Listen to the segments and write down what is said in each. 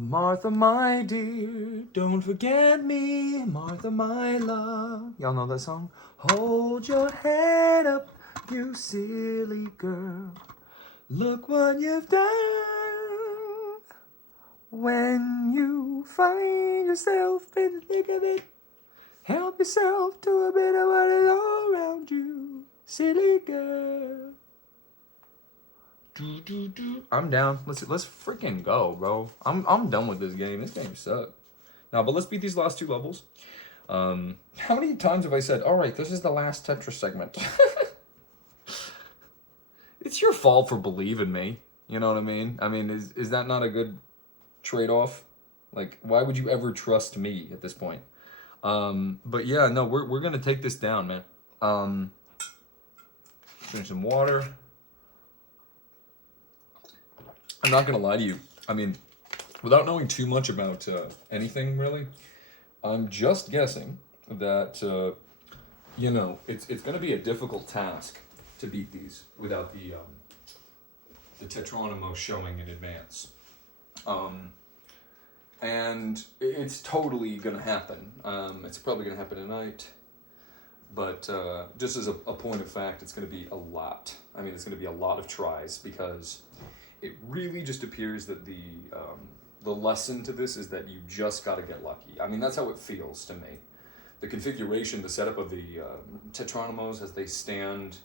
Martha, my dear, don't forget me. Martha, my love. Y'all know that song? Hold your head up, you silly girl. Look what you've done. When you find yourself in the thick of it, help yourself to a bit of what is all around you, silly girl. I'm down. Let's freaking go, bro. I'm done with this game. This game sucks. Now, but let's beat these last 2 levels. How many times have I said, all right, this is the last Tetris segment? It's your fault for believing me. You know what I mean? I mean, is that not a good trade-off? Like, why would you ever trust me at this point? But yeah, no, we're gonna take this down, man. Drink some water. I'm not gonna lie to you. I mean, without knowing too much about anything really, I'm just guessing that you know, it's gonna be a difficult task to beat these without the Tetronimo showing in advance. And it's totally gonna happen. It's probably gonna happen tonight. But just as a point of fact, it's gonna be a lot. I mean, it's gonna be a lot of tries because it really just appears that the lesson to this is that you just got to get lucky. I mean, that's how it feels to me. The configuration, the setup of the Tetronimos as they stand,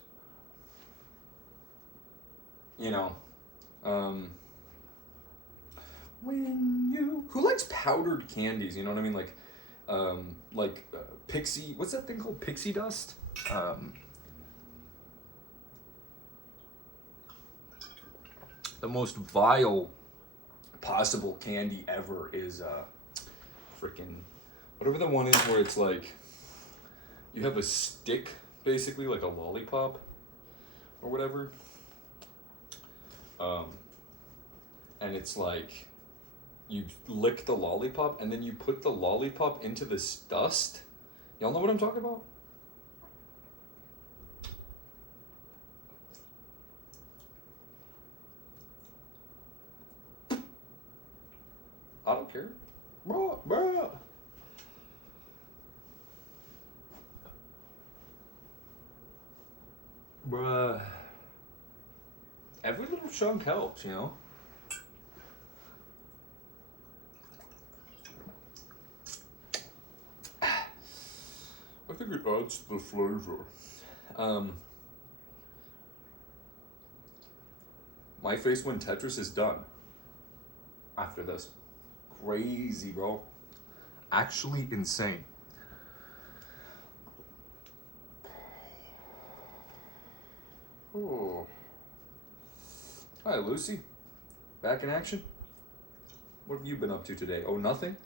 you know, who likes powdered candies? You know what I mean? Like pixie. What's that thing called? Pixie dust. The most vile possible candy ever is freaking whatever the one is where it's like you have a stick basically like a lollipop or whatever, and it's like you lick the lollipop and then you put the lollipop into this dust. Y'all know what I'm talking about? I don't care. Bruh. Bruh. Every little chunk helps, you know? I think it adds to the flavor. My face when Tetris is done. After this. Crazy, bro. Actually insane. Oh. Hi, Lucy. Back in action? What have you been up to today? Oh, nothing?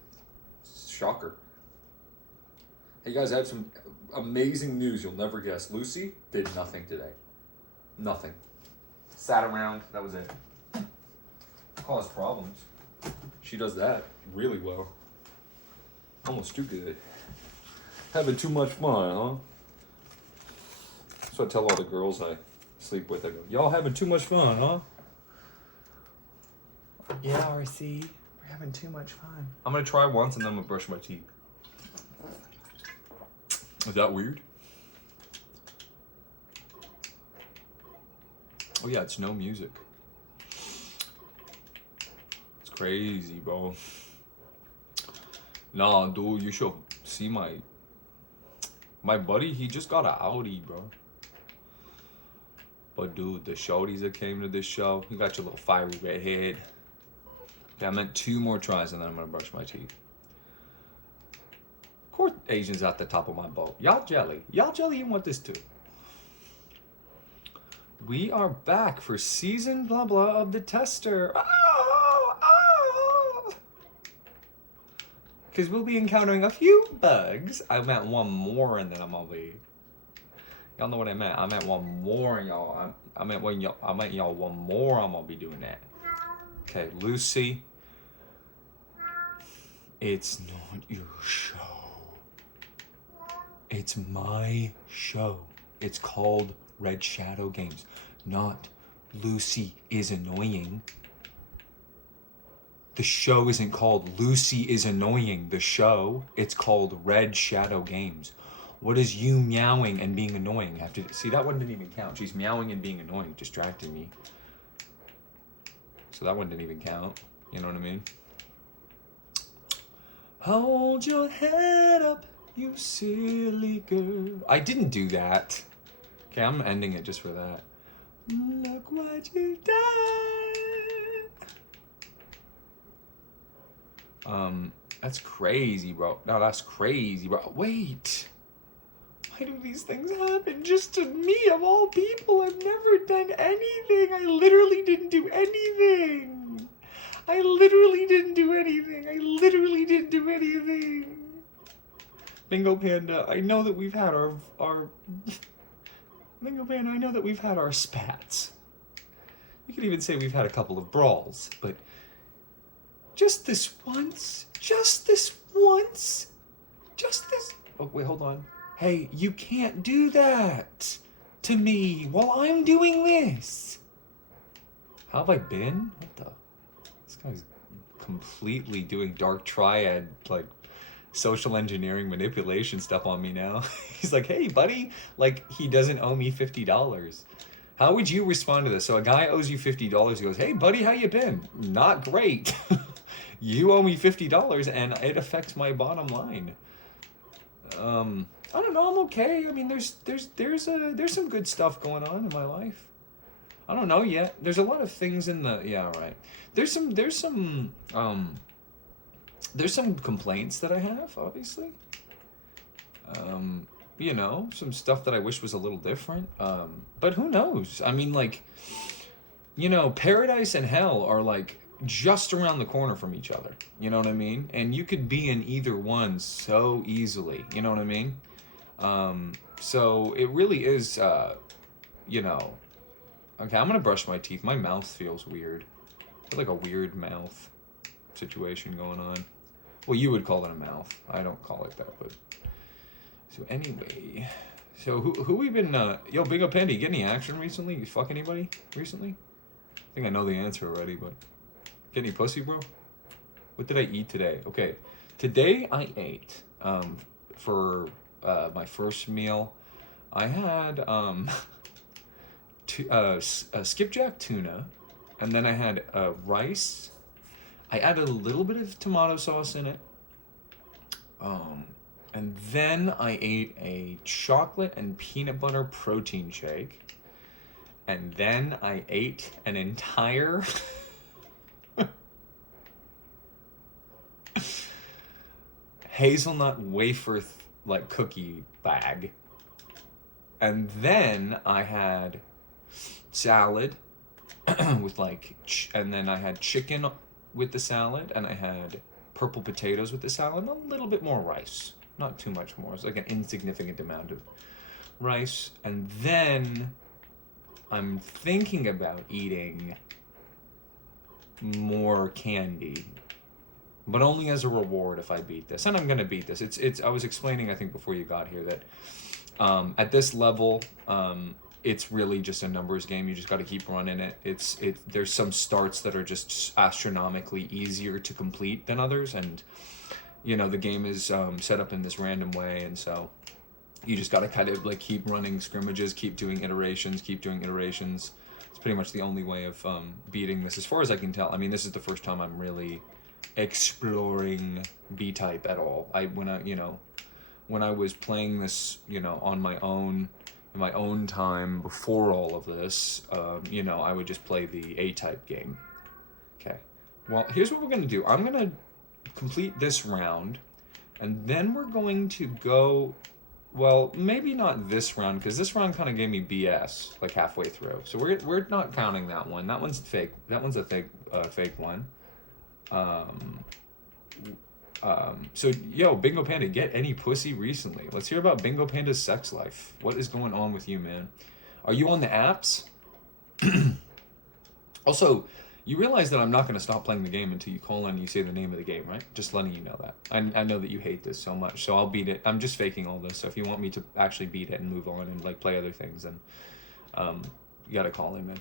Shocker. Hey guys, I have some amazing news you'll never guess. Lucy did nothing today. Nothing. Sat around, that was it. Caused problems. She does that really well. Almost too good. Having too much fun, huh? So I tell all the girls I sleep with, I go, y'all having too much fun, huh? Yeah, RC, we're having too much fun. I'm gonna try once and then I'm gonna brush my teeth. Is that weird? Oh yeah, it's no music. It's crazy, bro. Nah, dude, you should see my buddy. He just got an Audi, bro. But dude, the shorties that came to this show, you got your little fiery red head. Okay, I meant 2 more tries and then I'm gonna brush my teeth. Of course, Asians at the top of my boat. Y'all jelly. Y'all jelly, you want this too. We are back for season blah blah of the tester. Because we'll be encountering a few bugs. I meant 1 more and then I'm gonna be. Y'all know what I meant. I meant 1 more and y'all. I meant y'all 1 more. I'm gonna be doing that. Okay, Lucy. It's not your show. It's my show. It's called Red Shadow Games. Not Lucy is annoying. The show isn't called Lucy is Annoying, the show. It's called Red Shadow Games. What does you meowing and being annoying have to do? See, that one didn't even count. She's meowing and being annoying, distracting me. So that one didn't even count. You know what I mean? Hold your head up, you silly girl. I didn't do that. Okay, I'm ending it just for that. Look what you've done. That's crazy, bro. No, that's crazy, bro. Wait. Why do these things happen just to me, of all people? I've never done anything. I literally didn't do anything. I literally didn't do anything. I literally didn't do anything. Bingo Panda, I know that we've had our Bingo Panda, I know that we've had our spats. You could even say we've had a couple of brawls, but just this once, just this once, just this. Oh, wait, hold on. Hey, you can't do that to me while I'm doing this. How have I been? What the? This guy's completely doing dark triad, like, social engineering manipulation stuff on me now. He's like, hey, buddy, like, he doesn't owe me $50. How would you respond to this? So a guy owes you $50. He goes, hey, buddy, how you been? Not great. You owe me $50 and it affects my bottom line. I don't know, I'm okay. I mean, there's some good stuff going on in my life. I don't know yet. There's a lot of things in the, yeah, right. There's some complaints that I have, obviously. You know, some stuff that I wish was a little different. But who knows? I mean, like, you know, paradise and hell are like just around the corner from each other. You know what I mean? And you could be in either one so easily. You know what I mean? So it really is, you know, okay, I'm gonna brush my teeth. My mouth feels weird. I have like a weird mouth situation going on. Well, you would call it a mouth. I don't call it that, but. So anyway, so who we been, yo, Bingo Panda, you get any action recently? You fuck anybody recently? I think I know the answer already, but get any pussy, bro? What did I eat today? Okay, today I ate, for my first meal, I had skipjack tuna, and then I had rice. I added a little bit of tomato sauce in it. And then I ate a chocolate and peanut butter protein shake. And then I ate an entire hazelnut wafer like cookie bag. And then I had salad with like, and then I had chicken with the salad, and I had purple potatoes with the salad, and a little bit more rice. Not too much more. It's like an insignificant amount of rice. And then I'm thinking about eating more candy, but only as a reward if I beat this. And I'm gonna beat this. It's. I was explaining, I think, before you got here that at this level, it's really just a numbers game. You just got to keep running it. There's some starts that are just astronomically easier to complete than others, and you know, the game is set up in this random way, and so you just got to kind of like keep running scrimmages, keep doing iterations. It's pretty much the only way of beating this, as far as I can tell. I mean, this is the first time I'm really exploring B-type at all. When I was playing this, you know, on my own, in my own time before all of this, you know, I would just play the A-type game. Okay. Well, here's what we're gonna do. I'm gonna complete this round, and then we're going to go, well, maybe not this round, because this round kind of gave me BS like halfway through, so we're not counting that one. That one's fake. That one's a fake one. So yo, Bingo Panda, get any pussy recently? Let's hear about Bingo Panda's sex life. What is going on with you, man? Are you on the apps? Also, you realize that I'm not going to stop playing the game until you call in and you say the name of the game, right? Just letting you know that. I know that you hate this so much, so I'll beat it. I'm just faking all this, so if you want me to actually beat it and move on and like play other things, then you got to call in, man.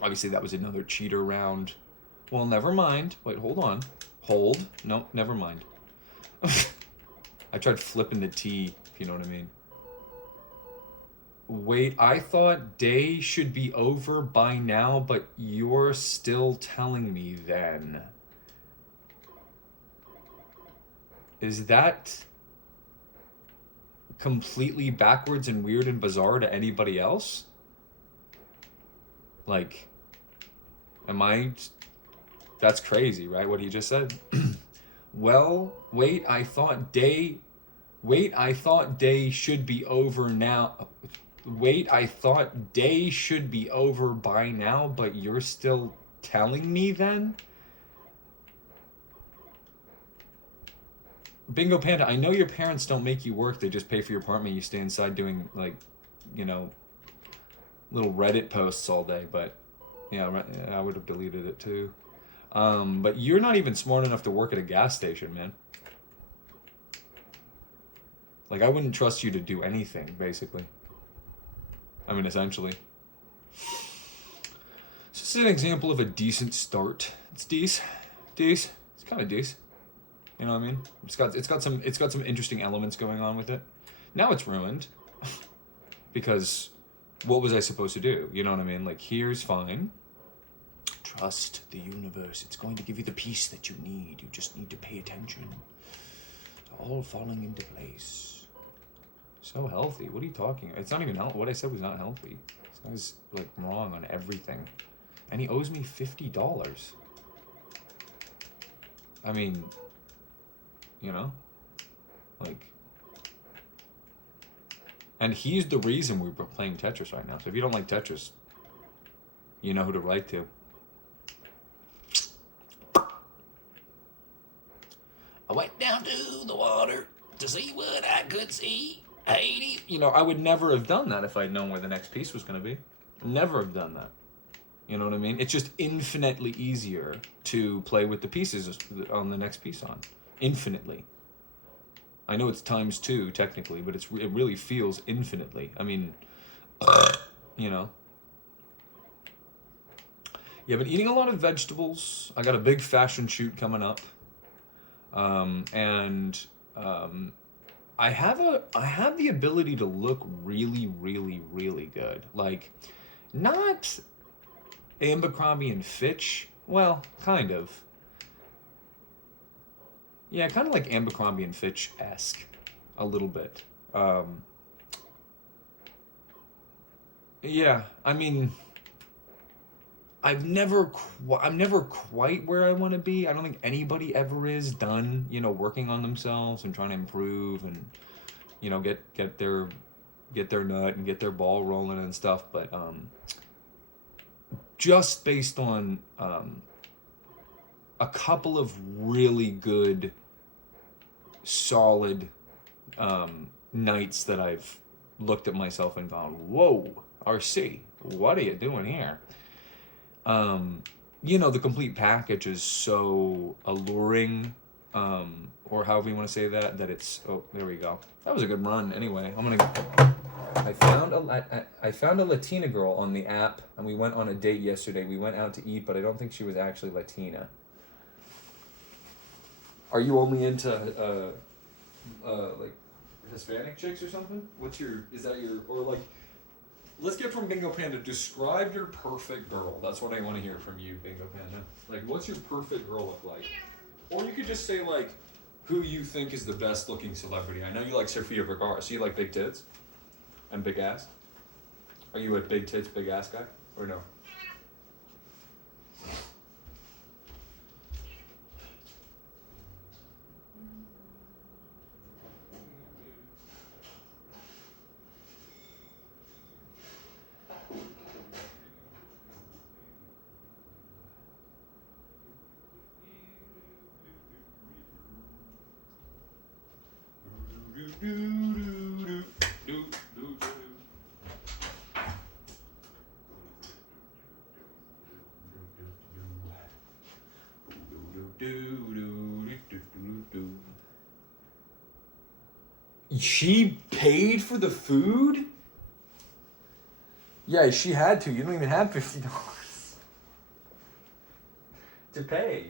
Obviously, that was another cheater round. Well, never mind. Wait, hold on. Hold. No, never mind. I tried flipping the T, if you know what I mean. Wait, I thought day should be over by now, but you're still telling me then. Is that completely backwards and weird and bizarre to anybody else? Like, am I... That's crazy, right? What he just said. Well, wait, I thought day should be over now. Wait, I thought day should be over by now, but you're still telling me then? Bingo Panda, I know your parents don't make you work, they just pay for your apartment, you stay inside doing, like, you know, little Reddit posts all day, but yeah, I would have deleted it too. But you're not even smart enough to work at a gas station, man. Like, I wouldn't trust you to do anything, basically. I mean, essentially. It's just an example of a decent start. It's decent. It's kind of decent. You know what I mean? It's got some interesting elements going on with it. Now it's ruined. Because what was I supposed to do? You know what I mean? Like, here's fine. Trust the universe. It's going to give you the peace that you need. You just need to pay attention. It's all falling into place. So healthy. What are you talking about? It's not even healthy. What I said was not healthy. This guy's, like, wrong on everything. And he owes me $50. I mean, you know? Like... And he's the reason we're playing Tetris right now. So if you don't like Tetris, you know who to write to. I went down to the water to see what I could see. You know, I would never have done that if I'd known where the next piece was going to be. Never have done that. You know what I mean? It's just infinitely easier to play with the pieces on the next piece on. Infinitely. I know it's ×2 technically, but it really feels infinitely. I mean, you know. Yeah, but eating a lot of vegetables. I got a big fashion shoot coming up. I have the ability to look really, really, really good. Like, not Abercrombie and Fitch. Well, kind of. Yeah, kind of like Abercrombie and Fitch-esque, a little bit. Yeah, I mean, I'm never quite where I want to be. I don't think anybody ever is done, you know, working on themselves and trying to improve and, you know, get their nut and get their ball rolling and stuff. But just based on a couple of really good, solid nights that I've looked at myself and gone, whoa, RC, what are you doing here? You know, the complete package is so alluring, or however you want to say that, that it's, oh, there we go. That was a good run. Anyway, I found a Latina girl on the app, and we went on a date yesterday. We went out to eat, but I don't think she was actually Latina. Are you only into, like, Hispanic chicks or something? Is that your, or like, let's get from Bingo Panda, describe your perfect girl. That's what I want to hear from you, Bingo Panda. Like, what's your perfect girl look like? Or you could just say, like, who you think is the best looking celebrity. I know you like Sofia Vergara, so you like big tits and big ass? Are you a big tits, big ass guy, or no? She paid for the food? Yeah, she had to. You don't even have $50. to pay.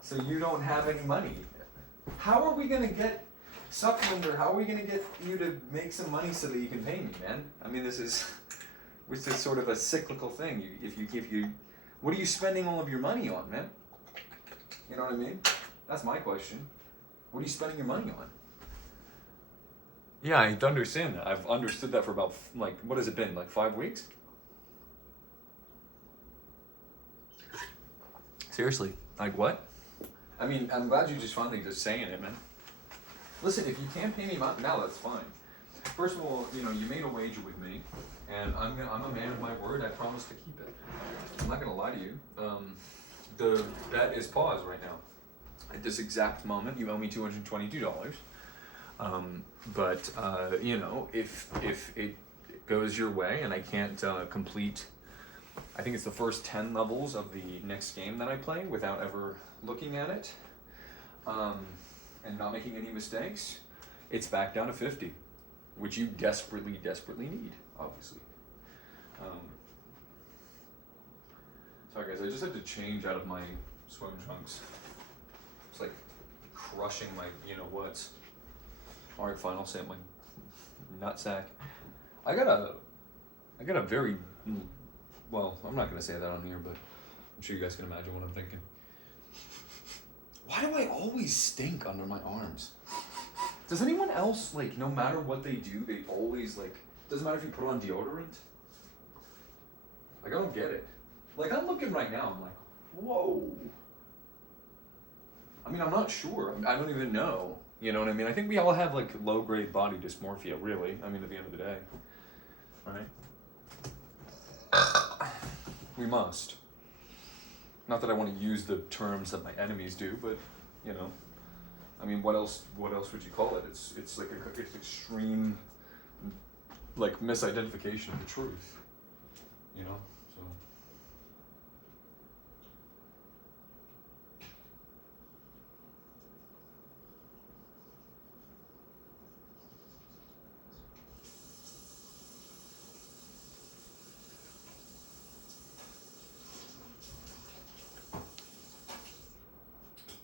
So you don't have any money. How are we gonna get Suckwinder? How are we gonna get you to make some money so that you can pay me, man? I mean, this is sort of a cyclical thing. What are you spending all of your money on, man? You know what I mean? That's my question. What are you spending your money on? Yeah, I understand that. I've understood that for about, like, what has it been, like 5 weeks? Seriously, like what? I mean, I'm glad you just finally just saying it, man. Listen, if you can't pay me now, that's fine. First of all, you know, you made a wager with me, and I'm a man of my word. I promise to keep it. I'm not gonna lie to you. The bet is paused right now. At this exact moment, you owe me $222. But you know, if it goes your way and I can't complete, I think it's the first 10 levels of the next game that I play without ever looking at it, and not making any mistakes, it's back down to 50, which you desperately need, obviously. Sorry guys, I just had to change out of my swim trunks. It's like crushing my, you know what. Alright, fine, I'll say it, my nutsack. I got a very, well, I'm not gonna say that on here, but I'm sure you guys can imagine what I'm thinking. Why do I always stink under my arms? Does anyone else, like, no matter what they do, they always, like, doesn't matter if you put on deodorant? Like, I don't get it. Like, I'm looking right now, I'm like, whoa. I mean, I'm not sure. I don't even know. You know what I mean? I think we all have, like, low-grade body dysmorphia, really. I mean, at the end of the day. Right? We must. Not that I want to use the terms that my enemies do, but, you know. I mean, what else would you call it? It's like it's extreme, like, misidentification of the truth. You know? So.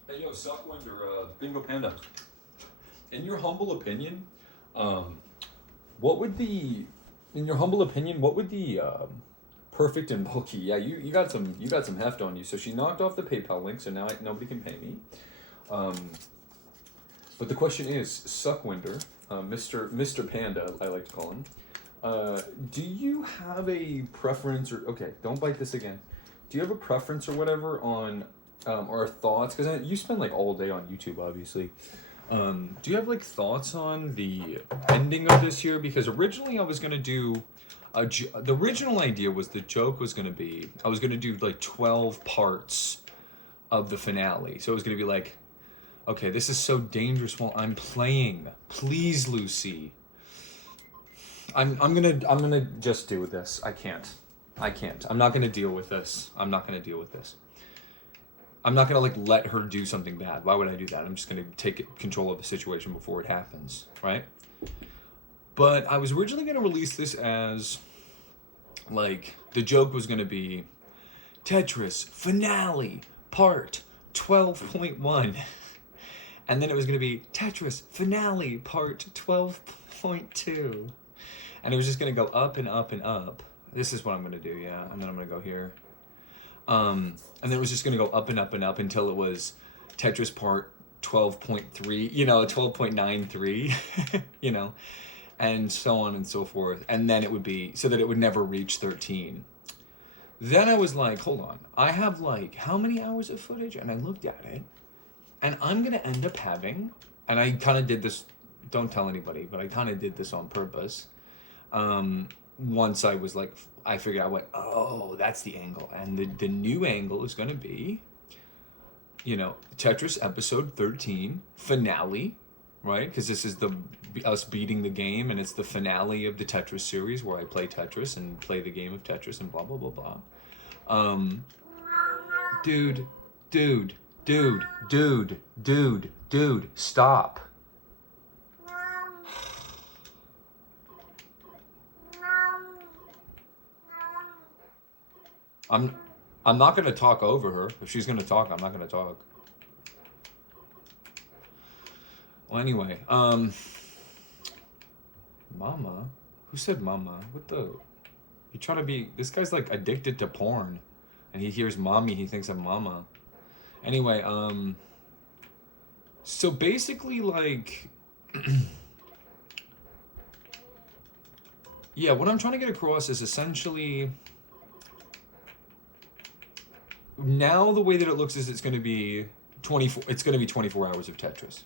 Hey, yo, Suckwind or Bingo Panda. In your humble opinion, what would the perfect and bulky? Yeah, you got some heft on you. So she knocked off the PayPal link, so now nobody can pay me. But the question is, Suckwinder, Mr. Panda, I like to call him. Do you have a preference or okay? Don't bite this again. Do you have a preference or whatever on? Or thoughts, because you spend like all day on YouTube, obviously. Do you have like thoughts on the ending of this year? Because originally I was gonna do the original idea was the joke was gonna be I was gonna do like 12 parts of the finale. So it was gonna be like, okay, this is so dangerous while I'm playing. Please, Lucy. I'm gonna just do this. I can't. I'm not gonna deal with this. I'm not gonna like let her do something bad. Why would I do that? I'm just gonna take control of the situation before it happens, right? But I was originally gonna release this as, like, the joke was gonna be Tetris finale part 12.1, and then it was gonna be Tetris finale part 12.2, and it was just gonna go up and up and up. This is what I'm gonna do, yeah, and then I'm gonna go here. And then it was just going to go up and up and up until it was Tetris part 12.3, you know, 12.93, you know, and so on and so forth. And then it would be, so that it would never reach 13. Then I was like, hold on, I have like, how many hours of footage? And I looked at it, and I'm going to end up having, and I kind of did this, don't tell anybody, but I kind of did this on purpose. Once I was like, I figured out what, oh, that's the angle. And the new angle is going to be, you know, Tetris episode 13 finale, right? Because this is us beating the game, and it's the finale of the Tetris series where I play Tetris and play the game of Tetris and blah, blah, blah, blah. Dude, stop. I'm not going to talk over her. If she's going to talk, I'm not going to talk. Well, anyway, Mama? Who said mama? What the? You trying to be... This guy's like addicted to porn. And he hears mommy, he thinks I'm mama. Anyway, so basically like... yeah, what I'm trying to get across is essentially... Now the way that it looks is it's going to be 24... It's going to be 24 hours of Tetris.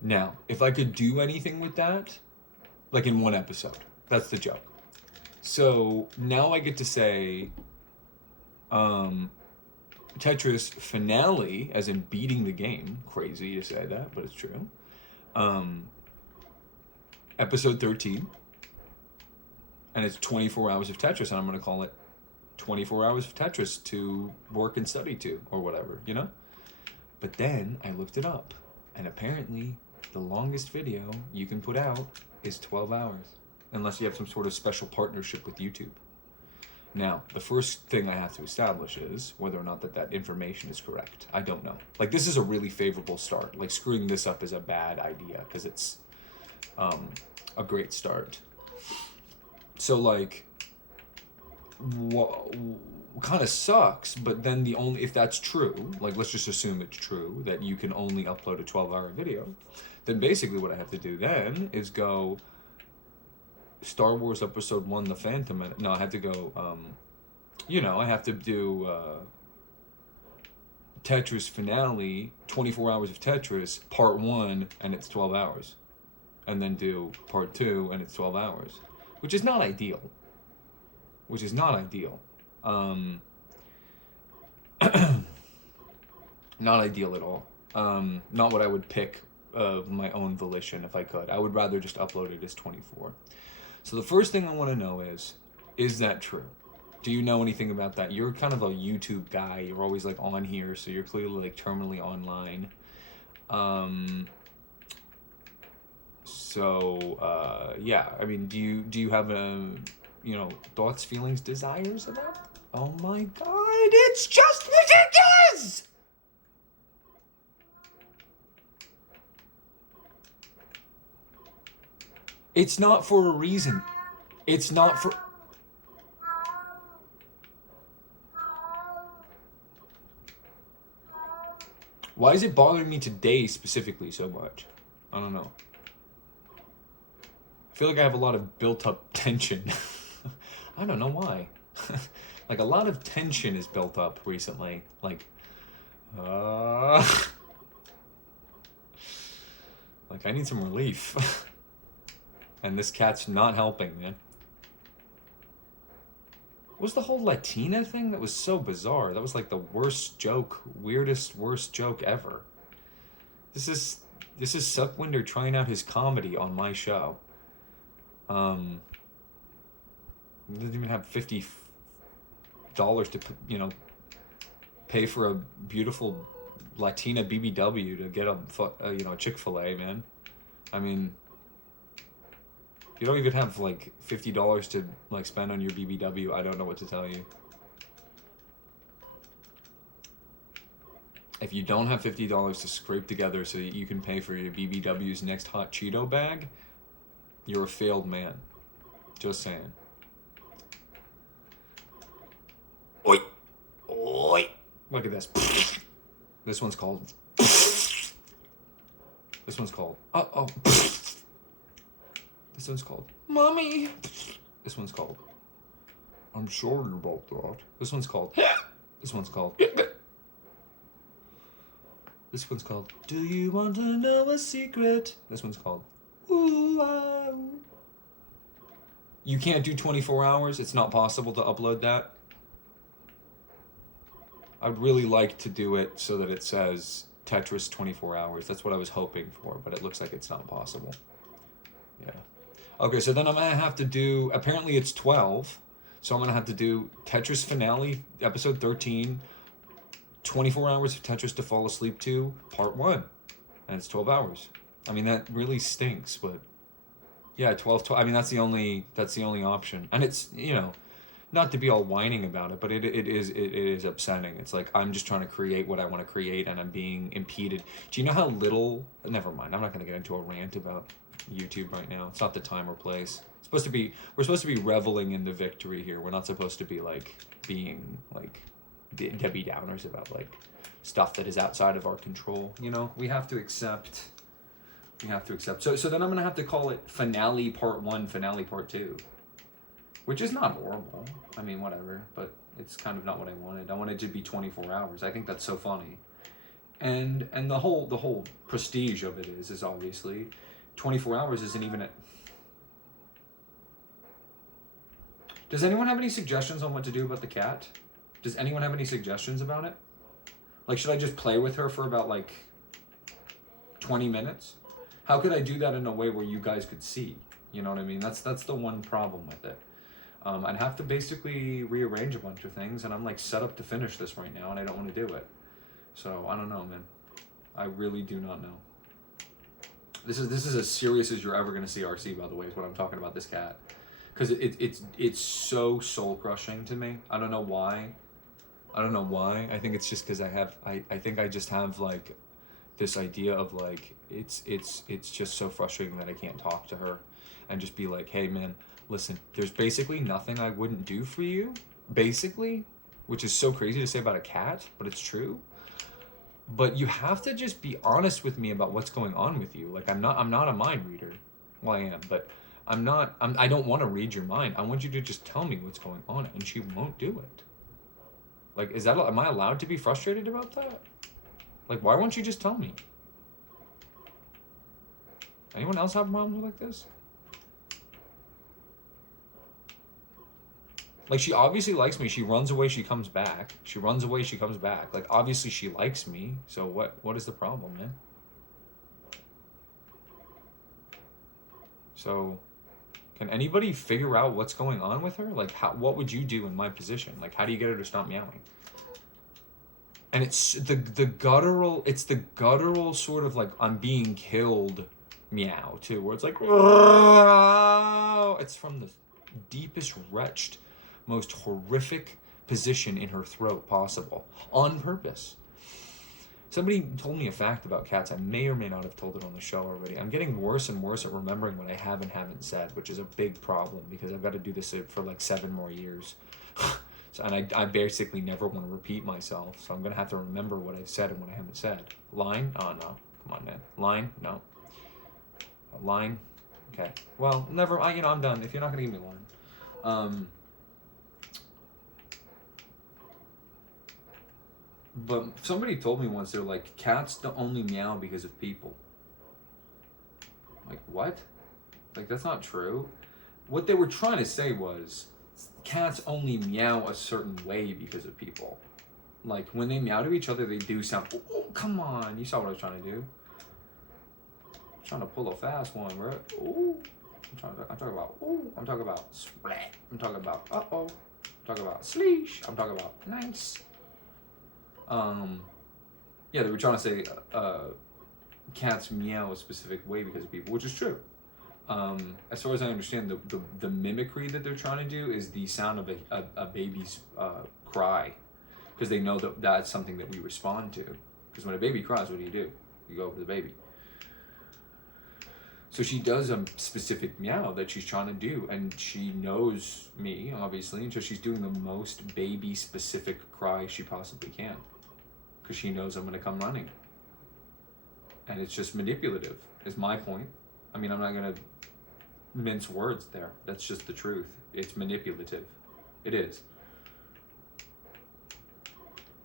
Now, if I could do anything with that, like in one episode, that's the joke. So now I get to say Tetris finale, as in beating the game. Crazy to say that, but it's true. Episode 13. And it's 24 hours of Tetris, and I'm going to call it 24 hours of Tetris to work and study to, or whatever, you know? But then I looked it up, and apparently the longest video you can put out is 12 hours, unless you have some sort of special partnership with YouTube. Now, the first thing I have to establish is whether or not that information is correct. I don't know. Like, this is a really favorable start. Like, screwing this up is a bad idea, because it's a great start. So, like, kind of sucks, but then if that's true, like, let's just assume it's true, that you can only upload a 12-hour video, then basically what I have to do then is go Star Wars Episode 1, The Phantom Menace. No, I have to go, I have to do Tetris finale, 24 hours of Tetris, part 1, and it's 12 hours. And then do part 2, and it's 12 hours. Which is not ideal. Not ideal at all. Not what I would pick of my own volition if I could. I would rather just upload it as 24. So the first thing I want to know is that true? Do you know anything about that? You're kind of a YouTube guy. You're always like on here, so you're clearly like terminally online. Yeah, I mean, do you have thoughts, feelings, desires about it? Oh my God, it's just ridiculous! It's not for a reason. It's not for... Why is it bothering me today specifically so much? I don't know. I feel like I have a lot of built-up tension. I don't know why. Like, a lot of tension is built up recently. Like, like, I need some relief. And this cat's not helping, man. What was the whole Latina thing? That was so bizarre. That was like the worst joke, worst joke ever. This is Suckwinder trying out his comedy on my show. He doesn't even have $50 to, pay for a beautiful Latina BBW to get a Chick-fil-A, man. I mean, you don't even have like $50 to like spend on your BBW. I don't know what to tell you. If you don't have $50 to scrape together so that you can pay for your BBW's next hot Cheeto bag, you're a failed man. Just saying. Oi. Oi. Look at this. This one's called... This one's called... Uh-oh. This one's called... Mommy. This one's called... I'm sorry about that. This one's called... This one's called... This one's called... Do you want to know a secret? This one's called... Ooh, ah, ooh. You can't do 24 hours? It's not possible to upload that? I'd really like to do it so that it says Tetris 24 hours. That's what I was hoping for, but it looks like it's not possible. Yeah. Okay, so then I'm going to have to do... Apparently it's 12, so I'm going to have to do Tetris Finale, Episode 13, 24 hours of Tetris to fall asleep to, Part 1. And it's 12 hours. I mean, that really stinks, but... Yeah, 12, I mean, that's the only option. And it's, not to be all whining about it, but it is upsetting. It's like I'm just trying to create what I want to create, and I'm being impeded. Do you know how little? Never mind. I'm not going to get into a rant about YouTube right now. It's not the time or place. We're supposed to be reveling in the victory here. We're not supposed to be like being like Debbie Downers about like stuff that is outside of our control. You know, we have to accept. We have to accept. So then I'm gonna have to call it finale part 1, finale part 2. Which is not horrible. I mean, whatever, but it's kind of not what I wanted. I wanted it to be 24 hours. I think that's so funny. And the whole prestige of it is obviously 24 hours isn't even it. Does anyone have any suggestions on what to do about the cat? Does anyone have any suggestions about it? Like, should I just play with her for about like 20 minutes? How could I do that in a way where you guys could see? You know what I mean? That's the one problem with it. I'd have to basically rearrange a bunch of things, and I'm like set up to finish this right now, and I don't want to do it. So I don't know, man. I really do not know. This is as serious as you're ever gonna see RC, by the way, is what I'm talking about this cat, because it's so soul crushing to me. I don't know why. I think it's just because I think I just have like this idea of like it's just so frustrating that I can't talk to her and just be like, hey man, listen, there's basically nothing I wouldn't do for you, basically, which is so crazy to say about a cat, but it's true. But you have to just be honest with me about what's going on with you. Like I'm not a mind reader. Well, I am, but I don't want to read your mind. I want you to just tell me what's going on, and she won't do it. Like, am I allowed to be frustrated about that? Like, why won't you just tell me? Anyone else have problems like this? Like, she obviously likes me. She runs away, she comes back. She runs away, she comes back. Like, obviously she likes me. So what is the problem, man? So, can anybody figure out what's going on with her? Like, what would you do in my position? Like, how do you get her to stop meowing? And it's the guttural sort of like I'm being killed meow too, where it's like, it's from the deepest, wretched, most horrific position in her throat possible, on purpose. Somebody told me a fact about cats. I may or may not have told it on the show already. I'm getting worse and worse at remembering what I have and haven't said, which is a big problem because I've got to do this for like 7 more years. So, and I basically never want to repeat myself, so I'm going to have to remember what I've said and what I haven't said. Line? Oh, no. Come on, man. Line? No. Line? Okay. Well, never. I'm done. If you're not going to give me a line. But somebody told me once, they're like, cats don't only meow because of people. Like, what? Like, that's not true. What they were trying to say was, cats only meow a certain way because of people. Like, when they meow to each other, they do sound, oh, come on. You saw what I was trying to do. I'm trying to pull a fast one, bro. Ooh. I'm talking about, ooh. I'm talking about splat. I'm talking about, uh-oh. I'm talking about sleesh. I'm talking about nice. Yeah, they were trying to say cats meow a specific way because of people, which is true. As far as I understand, the mimicry that they're trying to do is the sound of a baby's cry, because they know that that's something that we respond to. Because when a baby cries, what do? You go over the baby. So she does a specific meow that she's trying to do, and she knows me, obviously, and so she's doing the most baby-specific cry she possibly can, because she knows I'm going to come running. And it's just manipulative, is my point. I mean, I'm not going to mince words there. That's just the truth. It's manipulative. It is.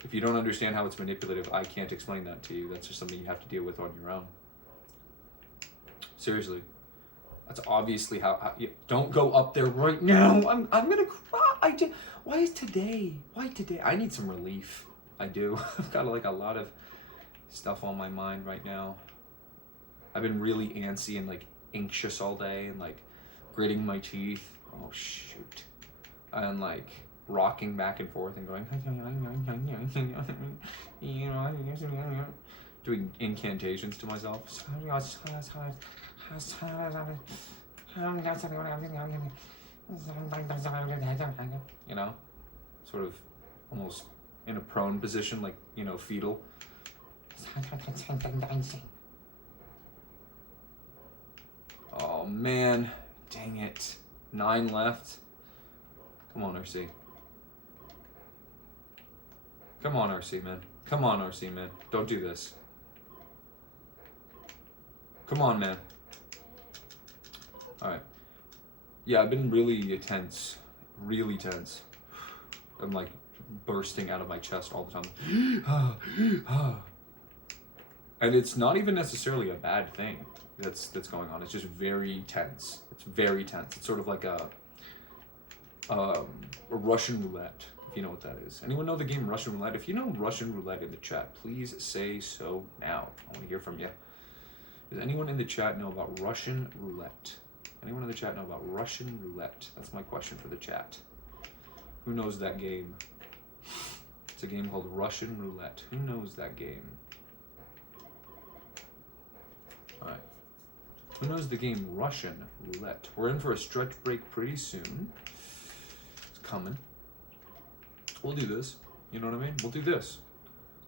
If you don't understand how it's manipulative, I can't explain that to you. That's just something you have to deal with on your own. Seriously. That's obviously how you, don't go up there right now. I'm gonna cry. Why is today? Why today? I need some relief. I do. I've got like a lot of stuff on my mind right now. I've been really antsy and like anxious all day, and like gritting my teeth. Oh shoot. And like rocking back and forth and going doing incantations to myself. You know, sort of almost in a prone position, like, you know, fetal. Oh man, dang it. 9 left. Come on, RC. Come on, RC, man. Come on, RC, man. Don't do this. Come on, man. Alright. Yeah, I've been really tense. Really tense. I'm like bursting out of my chest all the time. And it's not even necessarily a bad thing that's going on. It's just very tense. It's very tense. It's sort of like a Russian roulette, if you know what that is. Anyone know the game Russian roulette? If you know Russian roulette in the chat, please say so now. I want to hear from you. Does anyone in the chat know about Russian roulette? Anyone in the chat know about Russian roulette? That's my question for the chat. Who knows that game? It's a game called Russian roulette. Who knows that game? Alright. Who knows the game Russian roulette? We're in for a stretch break pretty soon. It's coming. We'll do this. You know what I mean? We'll do this.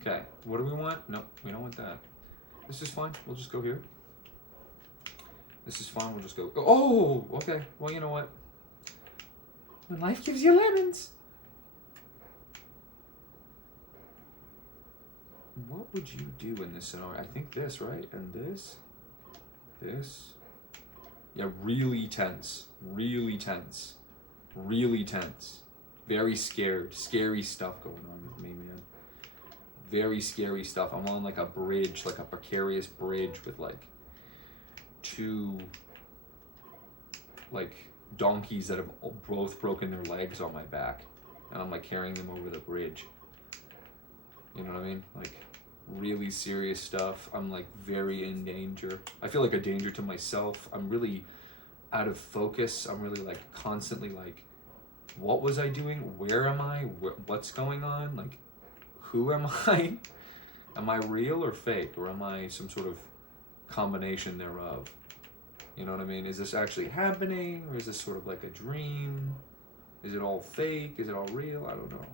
Okay. What do we want? No, we don't want that. This is fine. We'll just go here. This is fine. We'll just go. Oh, okay. Well, you know what? When life gives you lemons. What would you do in this scenario? I think this, right? And this. This. Yeah, really tense. Really tense. Really tense. Very scared. Scary stuff going on with me, man. Very scary stuff. I'm on like a bridge, like a precarious bridge with like 2 like donkeys that have both broken their legs on my back, and I'm like carrying them over the bridge. You know what I mean? Like really serious stuff. I'm like very in danger. I feel like a danger to myself. I'm really out of focus. I'm really like constantly like, what was I doing? Where am I? What's going on? Like, who am I? Am I real or fake? Or am I some sort of combination thereof? You know what I mean? Is this actually happening? Or is this sort of like a dream? Is it all fake? Is it all real? I don't know.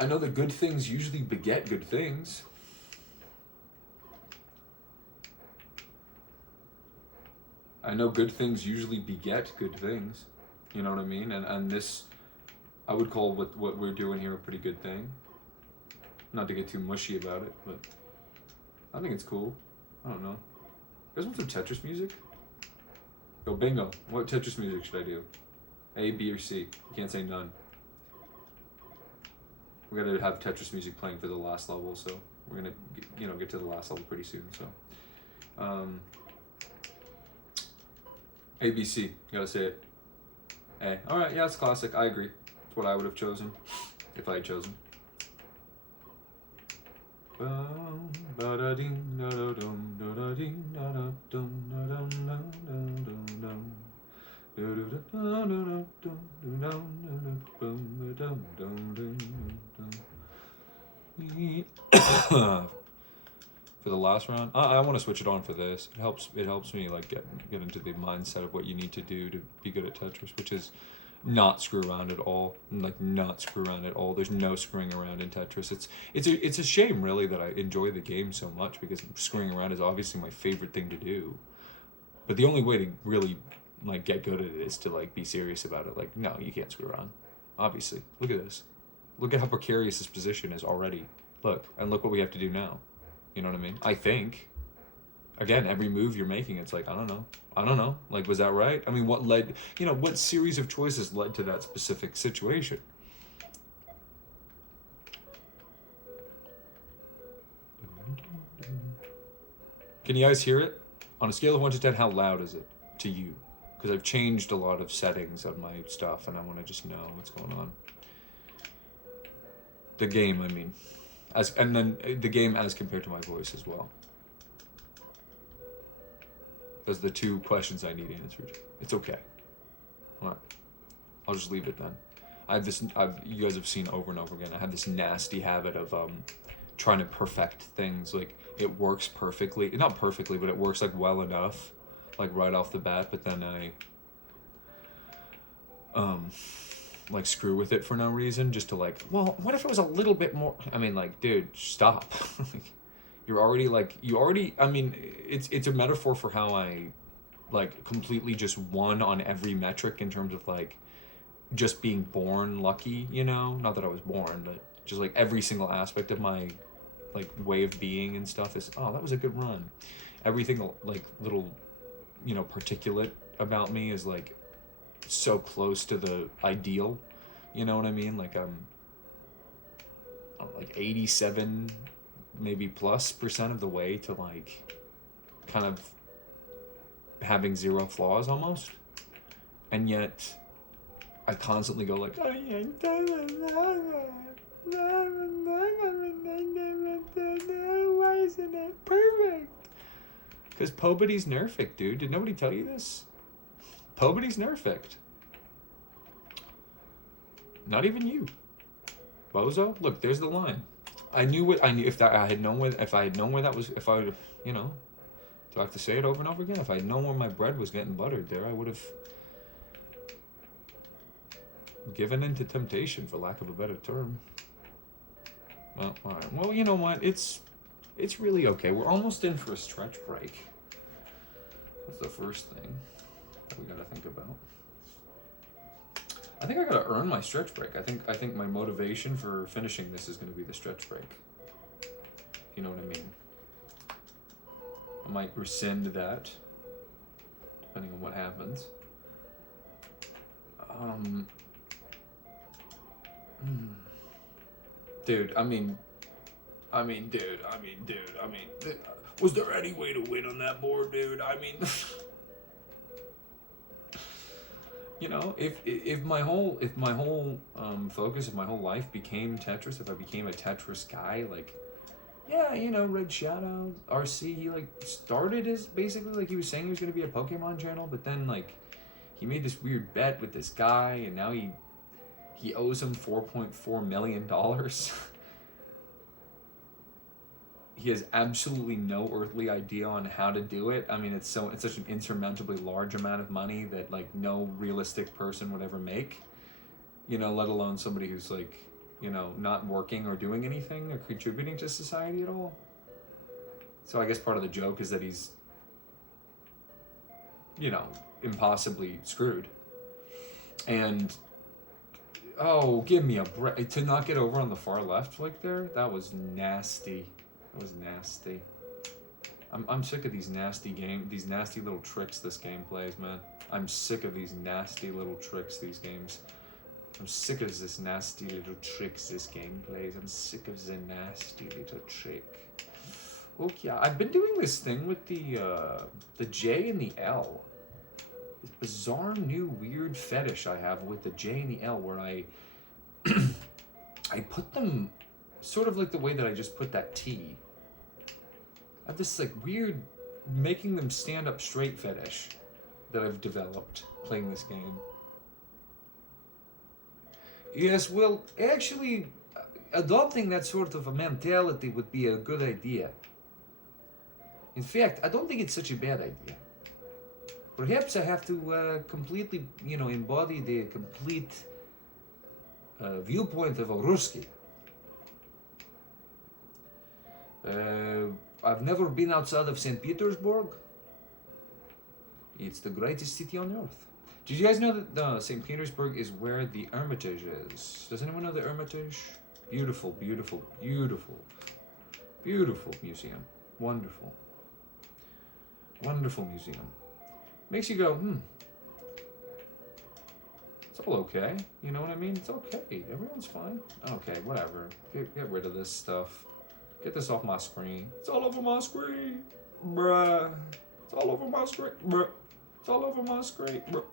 I know that good things usually beget good things. I know good things usually beget good things. You know what I mean? And this, I would call what we're doing here a pretty good thing. Not to get too mushy about it, but I think it's cool. I don't know. You guys want some Tetris music? Go bingo. What Tetris music should I do? A, B, or C? You can't say none. We're gonna have Tetris music playing for the last level, so we're gonna get to the last level pretty soon. So, A, B, C. You gotta say it. A. All right. Yeah, it's classic. I agree. It's what I would have chosen if I had chosen. For the last round, I want to switch it on for this. It helps me like get into the mindset of what you need to do to be good at Tetris, which is not screw around at all. Like not screw around at all. There's no screwing around in Tetris. It's a shame really that I enjoy the game so much, because screwing around is obviously my favorite thing to do. But the only way to really like get good at it is to like be serious about it. Like, no, you can't screw around. Obviously. Look at this. Look at how precarious this position is already. Look, and look what we have to do now. You know what I mean? I think. Again, every move you're making, it's like, I don't know. Like, was that right? I mean, what led, what series of choices led to that specific situation? Can you guys hear it? On a scale of 1 to 10, how loud is it to you? Because I've changed a lot of settings on my stuff, and I want to just know what's going on. The game, I mean. And then the game as compared to my voice as well. Those are the 2 questions I need answered. It's okay. All right. I'll just leave it then. You guys have seen over and over again, I have this nasty habit of trying to perfect things. Like, it works perfectly. Not perfectly, but it works like well enough like right off the bat, but then I like screw with it for no reason, just to like, well, what if it was a little bit more? I mean, like, dude, stop. I mean, it's a metaphor for how I like completely just won on every metric in terms of like just being born lucky, you know? Not that I was born, but just like every single aspect of my like way of being and stuff is, oh, that was a good run. Everything like little, you know, particulate about me is like so close to the ideal, you know what I mean? Like I'm like 87 maybe +% of the way to like kind of having 0 flaws almost, and yet I constantly go like, why isn't it perfect? Because Pobody's nerfect, dude. Did nobody tell you this? Pobody's nerfect. Not even you, bozo. Look, there's the line. I knew what I knew. If I had known where that was, if I, you know, do I have to say it over and over again? If I had known where my bread was getting buttered there, I would have given in to temptation, for lack of a better term. Well, all right. Well, you know what? It's really okay. We're almost in for a stretch break. That's the first thing that we gotta think about. I think I gotta earn my stretch break. I think my motivation for finishing this is gonna be the stretch break. If you know what I mean. I might rescind that, depending on what happens. Dude, was there any way to win on that board, dude? I mean, you know, if my whole focus of my whole life became Tetris, if I became a Tetris guy, like, yeah, you know, Red Shadow, RC, he like started as basically like he was saying he was gonna be a Pokemon channel, but then like he made this weird bet with this guy, and now he owes him $4.4 million. He has absolutely no earthly idea on how to do it. I mean, it's such an insurmountably large amount of money that like no realistic person would ever make, you know, let alone somebody who's like, you know, not working or doing anything or contributing to society at all. So I guess part of the joke is that he's, you know, impossibly screwed. And oh, give me a break. To not get over on the far left like there, that was nasty. That was nasty. I'm sick of these nasty little tricks this game plays, man. I'm sick of these nasty little tricks these games. I'm sick of this nasty little tricks this game plays. I'm sick of the nasty little trick. Okay, I've been doing this thing with the J and the L. This bizarre new weird fetish I have with the J and the L, where I I put them sort of like the way that I just put that T. I have this like weird making them stand up straight fetish that I've developed playing this game. Yes, well, actually, adopting that sort of a mentality would be a good idea. In fact, I don't think it's such a bad idea. Perhaps I have to completely, you know, embody the complete viewpoint of a Ruski. I've never been outside of St. Petersburg. It's the greatest city on earth. Did you guys know that St. Petersburg is where the Hermitage is? Does anyone know the Hermitage? Beautiful, beautiful, beautiful, beautiful museum. Wonderful. Wonderful museum. Makes you go, it's all okay. You know what I mean? It's okay. Everyone's fine. Okay, whatever. Get rid of this stuff. Get this off my screen. It's all over my screen. Bruh. It's all over my screen. Bruh. It's all over my screen. Bruh.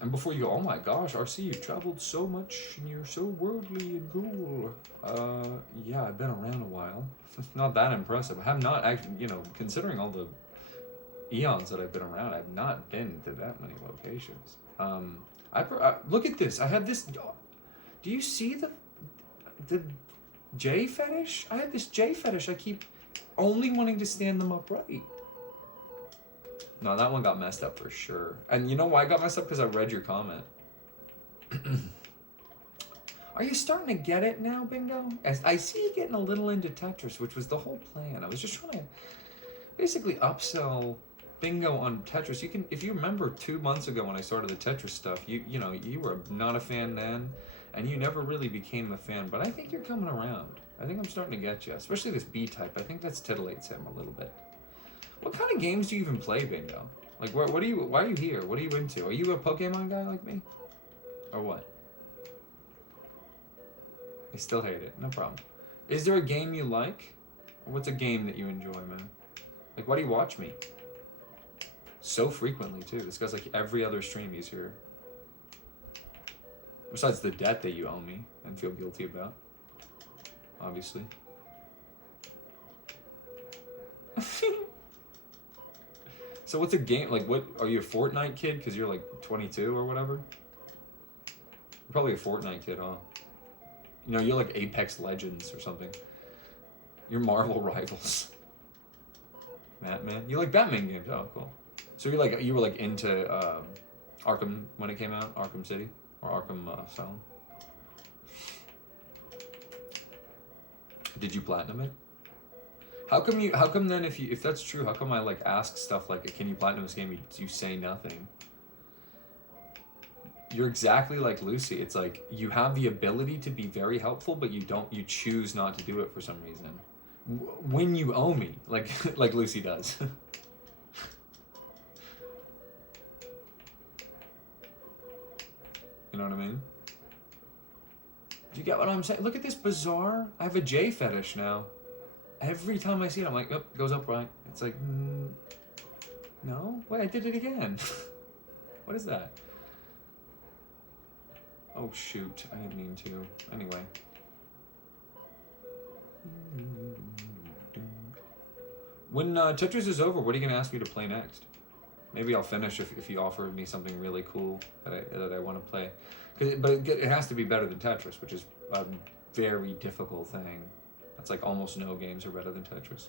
And before you go, oh my gosh, RC, you've traveled so much and you're so worldly and cool. Yeah, I've been around a while. It's not that impressive. I have not actually, you know, considering all the eons that I've been around, I've not been to that many locations. Look at this. I had this. Do you see the J fetish? I had this J fetish. I keep only wanting to stand them upright. No, that one got messed up for sure. And you know why I got messed up? Because I read your comment. Are you starting to get it now, Bingo? I see you getting a little into Tetris, which was the whole plan. I was just trying to basically upsell Bingo on Tetris. You can, if you remember 2 months ago when I started the Tetris stuff, you know, you were not a fan then, and you never really became a fan. But I think you're coming around. I think I'm starting to get you, especially this B-type. I think that's titillates him a little bit. What kind of games do you even play, Bingo? Like, what are you? Why are you here? What are you into? Are you a Pokemon guy like me, or what? I still hate it. No problem. Is there a game you like? Or what's a game that you enjoy, man? Like, why do you watch me? So frequently, too. This guy's like every other stream he's here. Besides the debt that you owe me and feel guilty about. Obviously. So what's a game, like what, are you a Fortnite kid because you're like 22 or whatever? You're probably a Fortnite kid, huh? You know, you're like Apex Legends or something. You're Marvel Rivals. Batman? You like Batman games? Oh, cool. So you're like, you were like into Arkham when it came out? Arkham City? Or Arkham Asylum? Did you platinum it? How come then if that's true, how come I like ask stuff like, can you platinum this game, you say nothing? You're exactly like Lucy. It's like you have the ability to be very helpful, but you choose not to do it for some reason. When you owe me, like like Lucy does. You know what I mean? Do you get what I'm saying? Look at this bizarre. I have a J fetish now. Every time I see it, I'm like, oh, goes up right. It's like, no? Wait, I did it again. What is that? Oh, shoot. I didn't mean to. Anyway. When Tetris is over, what are you going to ask me to play next? Maybe I'll finish if you offer me something really cool that I want to play. But it has to be better than Tetris, which is a very difficult thing. It's like almost no games are better than Tetris.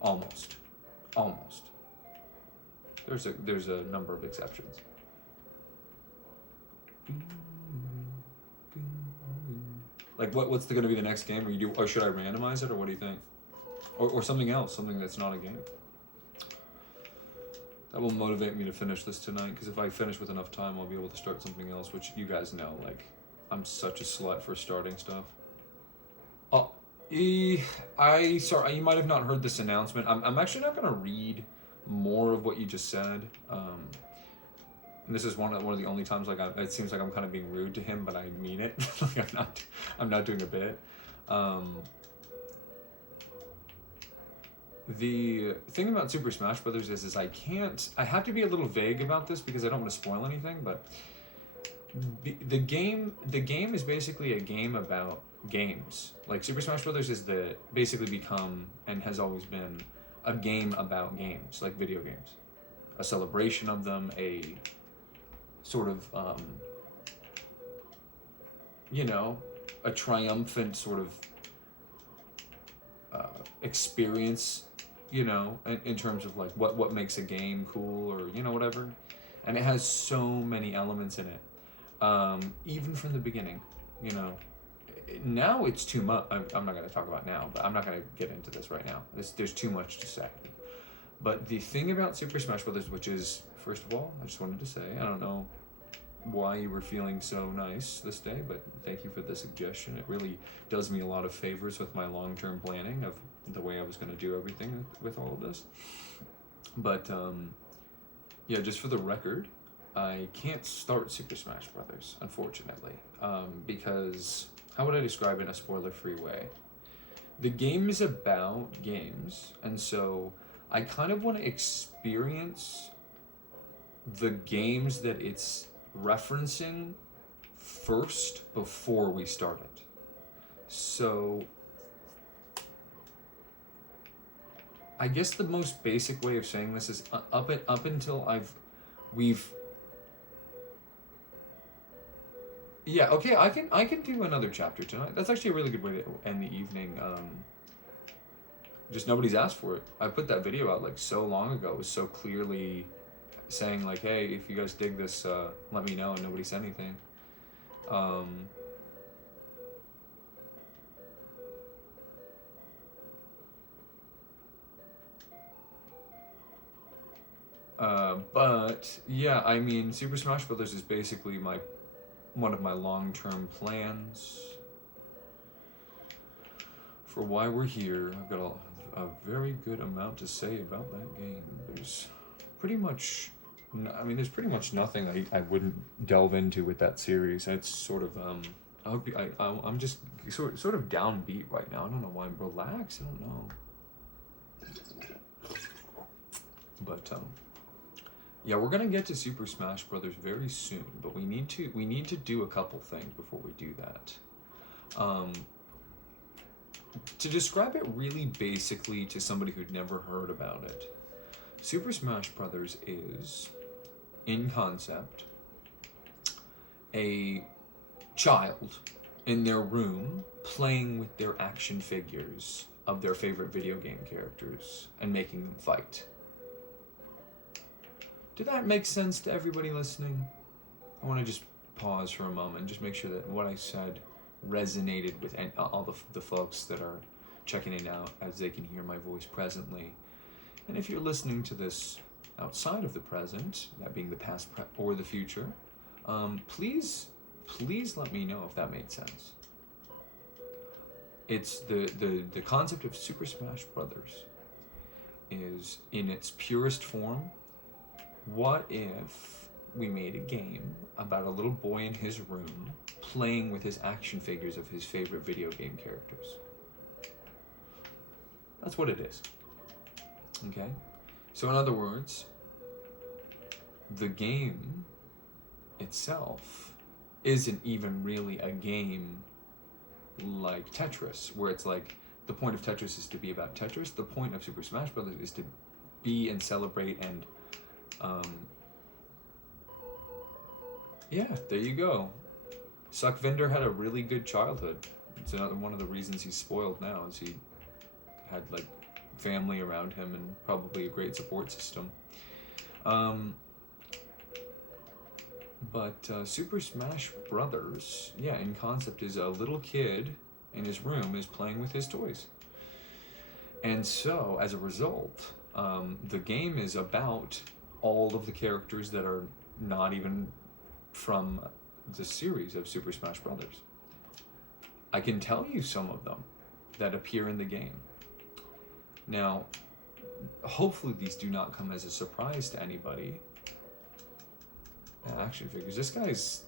Almost. Almost. There's a number of exceptions. Like what's going to be the next game? Or should I randomize it, or what do you think? Or something else, something that's not a game. That will motivate me to finish this tonight, because if I finish with enough time, I'll be able to start something else, which you guys know, like, I'm such a slut for starting stuff. Oh, sorry, you might have not heard this announcement. I'm actually not going to read more of what you just said. And this is one of the only times, like, it seems like I'm kind of being rude to him, but I mean it. Like, I'm not doing a bit. The thing about Super Smash Brothers is I have to be a little vague about this because I don't want to spoil anything, but the game is basically a game about games. Like Super Smash Brothers is basically become and has always been a game about games, like video games. A celebration of them, a sort of, you know, a triumphant sort of experience, you know, in terms of like what makes a game cool, or you know, whatever. And it has so many elements in it, even from the beginning, you know. Now it's too much. I'm not going to talk about now, but I'm not going to get into this right now. There's too much to say. But the thing about Super Smash Brothers, which is, first of all, I just wanted to say, I don't know why you were feeling so nice this day, but thank you for the suggestion. It really does me a lot of favors with my long-term planning of the way I was going to do everything with all of this. But yeah, just for the record, I can't start Super Smash Brothers, unfortunately, because how would I describe it in a spoiler-free way? The game is about games, and so I kind of want to experience the games that it's referencing first before we start it. So I guess the most basic way of saying this is up until we've yeah, okay, I can do another chapter tonight. That's actually a really good way to end the evening. just nobody's asked for it. I put that video out like so long ago. It was so clearly saying like, hey, if you guys dig this, let me know, and nobody said anything. But yeah, I mean, Super Smash Brothers is basically one of my long-term plans for why we're here. I've got a very good amount to say about that game. There's pretty much, I mean, there's pretty much nothing I wouldn't delve into with that series. It's sort of, I'm just sort of downbeat right now. I don't know why I'm relaxed. I don't know. But yeah, we're gonna get to Super Smash Brothers very soon, but we need to do a couple things before we do that. To describe it really basically to somebody who'd never heard about it, Super Smash Brothers is, in concept, a child in their room playing with their action figures of their favorite video game characters and making them fight. Did that make sense to everybody listening? I want to just pause for a moment and just make sure that what I said resonated with all the folks that are checking it out as they can hear my voice presently. And if you're listening to this outside of the present, that being the past or the future, please let me know if that made sense. It's the concept of Super Smash Brothers is in its purest form. What if we made a game about a little boy in his room playing with his action figures of his favorite video game characters? That's what it is. Okay? So in other words, the game itself isn't even really a game like Tetris, where it's like the point of Tetris is to be about Tetris. The point of Super Smash Brothers is to be and celebrate and yeah, there you go. Suckvinder had a really good childhood. It's another one of the reasons he's spoiled now, is he had like family around him and probably a great support system. But Super Smash Brothers, yeah, in concept is a little kid in his room is playing with his toys. And so, as a result, the game is about all of the characters that are not even from the series of Super Smash Brothers. I can tell you some of them that appear in the game. Now, hopefully these do not come as a surprise to anybody. Action figures. This guy's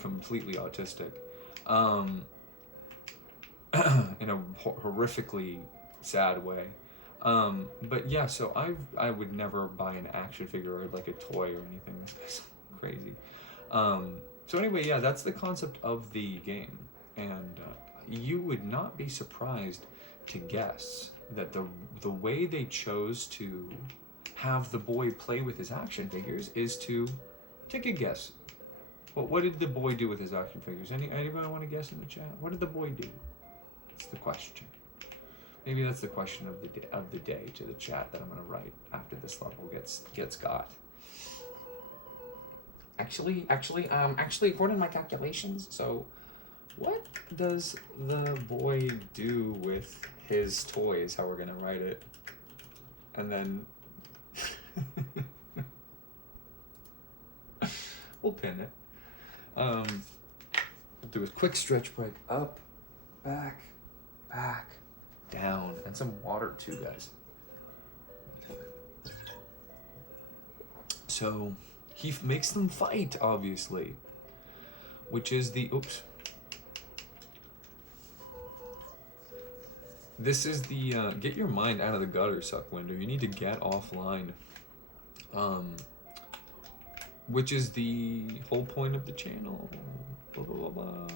completely autistic. In a horrifically sad way. But yeah, so I would never buy an action figure or like a toy or anything. That's crazy. So anyway, yeah, that's the concept of the game, and you would not be surprised to guess that the way they chose to have the boy play with his action figures is to take a guess. What did the boy do with his action figures? Anybody want to guess in the chat? What did the boy do? That's the question. Maybe that's the question of the day to the chat that I'm gonna write after this level gets got. Actually, according to my calculations, so what does the boy do with his toys? How we're gonna write it, and then we'll pin it. We'll do a quick stretch break. Up, back, down, and some water too, guys. So he makes them fight, obviously, which is the oops. This is the get your mind out of the gutter, Suckwinder. You need to get offline. Which is the whole point of the channel. Blah, blah, blah, blah.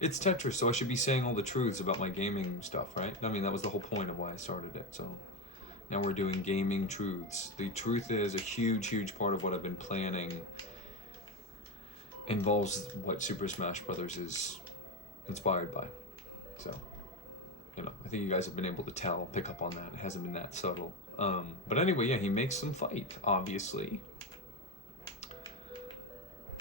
It's Tetris, so I should be saying all the truths about my gaming stuff, right? I mean, that was the whole point of why I started it, so now we're doing gaming truths. The truth is a huge part of what I've been planning involves what Super Smash Brothers is inspired by. So, you know, I think you guys have been able to pick up on that. It hasn't been that subtle. But anyway, yeah, he makes them fight, obviously.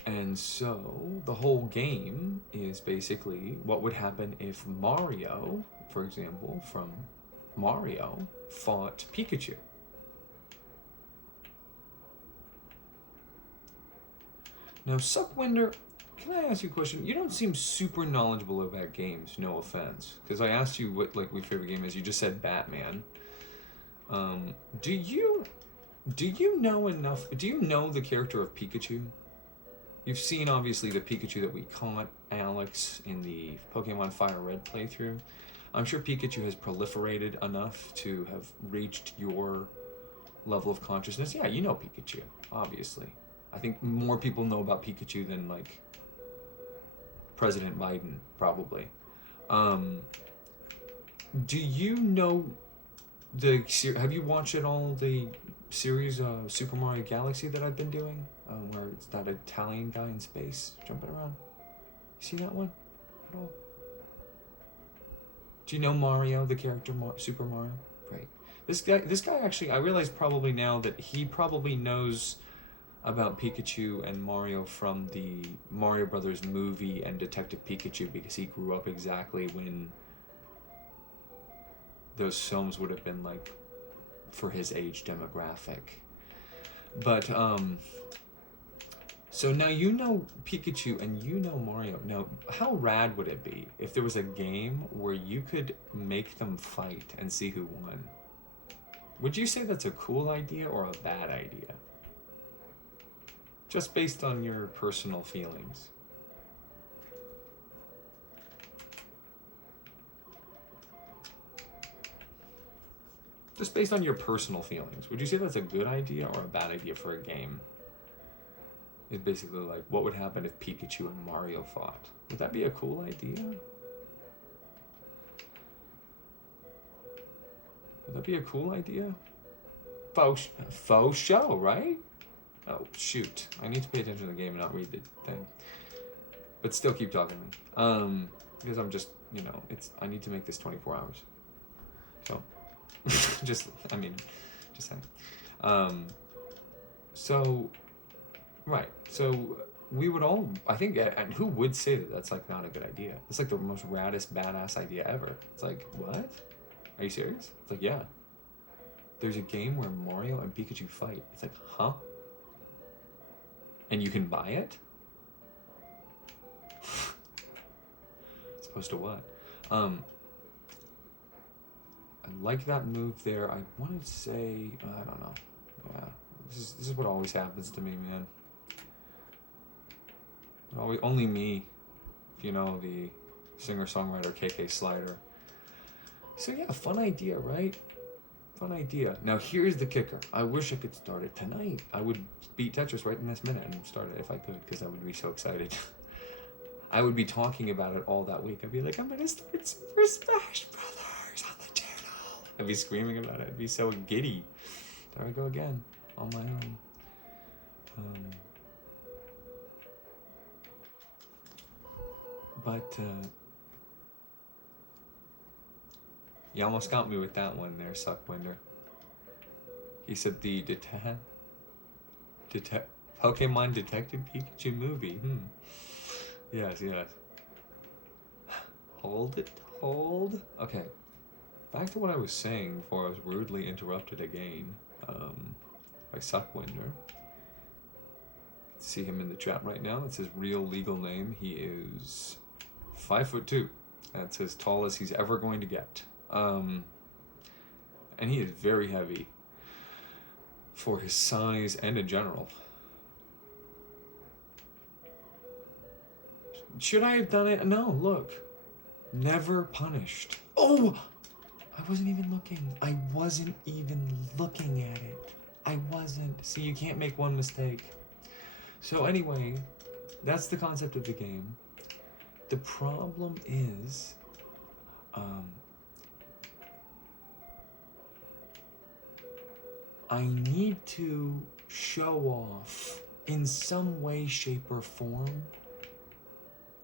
And so the whole game is basically what would happen if Mario, for example, from Mario, fought Pikachu. Now, Suckwinder, can I ask you a question? You don't seem super knowledgeable about games, no offense. Because I asked you what, like, your favorite game is. You just said Batman. Do you know enough? Do you know the character of Pikachu? You've seen, obviously, the Pikachu that we caught, Alex, in the Pokemon Fire Red playthrough. I'm sure Pikachu has proliferated enough to have reached your level of consciousness. Yeah, you know Pikachu, obviously. I think more people know about Pikachu than, like, President Biden, probably. Do you know have you watched at all the series Super Mario Galaxy that I've been doing? Where it's that Italian guy in space jumping around. You see that one at all? Do you know Mario, the character Super Mario? Right. This guy actually, I realize probably now that he probably knows about Pikachu and Mario from the Mario Brothers movie and Detective Pikachu, because he grew up exactly when those films would have been, like, for his age demographic. But so now you know Pikachu and you know Mario. Now, how rad would it be if there was a game where you could make them fight and see who won? Would you say that's a cool idea or a bad idea? Just based on your personal feelings. Just based on your personal feelings, would you say that's a good idea or a bad idea for a game? It's basically like, what would happen if Pikachu and Mario fought? Would that be a cool idea? Would that be a cool idea? Faux show, right? Oh, shoot. I need to pay attention to the game and not read the thing. But still keep talking to me. Because I'm just, you know, I need to make this 24 hours. So, just saying. So, right. So, we would all, I think, and who would say that that's, like, not a good idea? It's, like, the most raddest, badass idea ever. It's like, what? Are you serious? It's like, yeah. There's a game where Mario and Pikachu fight. It's like, huh? And you can buy it? Supposed to what? I like that move there. I want to say, I don't know. Yeah, this is what always happens to me, man. Only me, if you know the singer-songwriter KK Slider. So yeah, fun idea, right? Fun idea. Now here's the kicker. I wish I could start it tonight. I would beat Tetris right in this minute and start it if I could, because I would be so excited. I would be talking about it all that week. I'd be like, I'm gonna start Super Smash Brothers on the channel. I'd be screaming about it. I'd be so giddy. There I go again, on my own. You almost got me with that one there, Suckwinder. He said the Pokemon Detective Pikachu movie. Yes. Hold it. Okay. Back to what I was saying before I was rudely interrupted again by Suckwinder. See him in the chat right now. That's his real legal name. He is 5'2". That's as tall as he's ever going to get. And he is very heavy for his size and in general. Should I have done it? No, look. Never punished. Oh! I wasn't even looking. I wasn't even looking at it. I wasn't. See, you can't make one mistake. So anyway, that's the concept of the game. The problem is, I need to show off in some way, shape, or form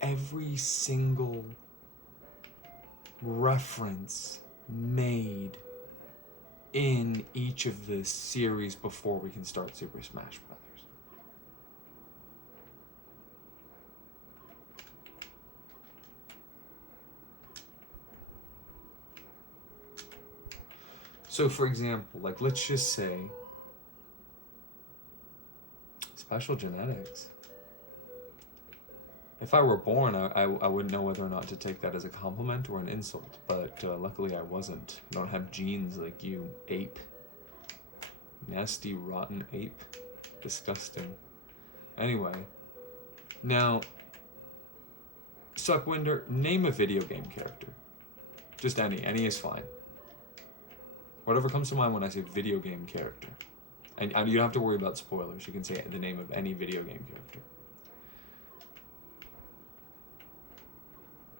every single reference made in each of the series before we can start Super Smash Brothers? So for example, like let's just say special genetics. If I were born, I wouldn't know whether or not to take that as a compliment or an insult, but luckily I wasn't. I don't have genes like you, ape. Nasty, rotten ape. Disgusting. Anyway, now, Suckwinder, name a video game character. Just any is fine. Whatever comes to mind when I say video game character. And you don't have to worry about spoilers, you can say the name of any video game character.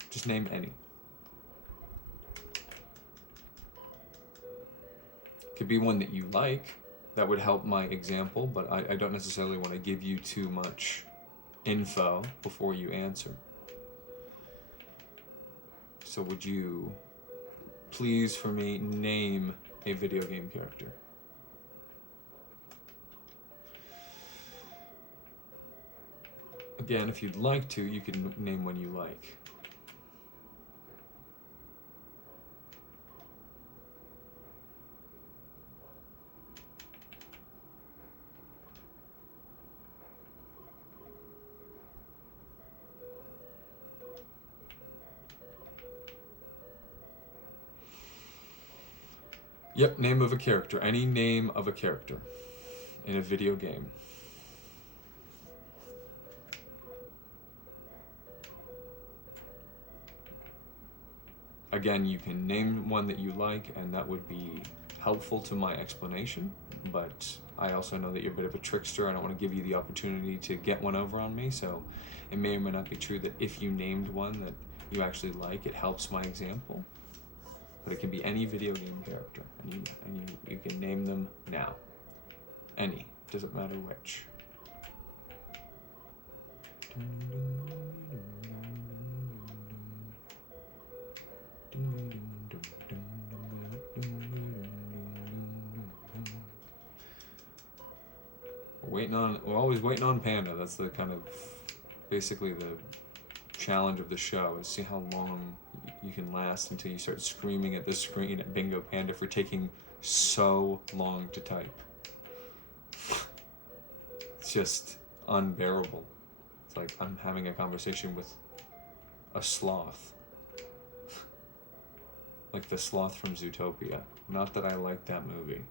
Just name any. Could be one that you like. That would help my example, but I don't necessarily want to give you too much info before you answer. So would you please for me name a video game character? Again, if you'd like to, you can name one you like. Yep, name of a character. Any name of a character in a video game. Again, you can name one that you like, and that would be helpful to my explanation, but I also know that you're a bit of a trickster. I don't want to give you the opportunity to get one over on me, so it may or may not be true that if you named one that you actually like, it helps my example. But it can be any video game character, and you can name them now. Any, doesn't matter which. We're always waiting on Panda. That's the kind of, basically the challenge of the show, is see how long you can last until you start screaming at the screen at Bingo Panda for taking so long to type. It's just unbearable. It's like I'm having a conversation with a sloth. Like the sloth from Zootopia. Not that I like that movie.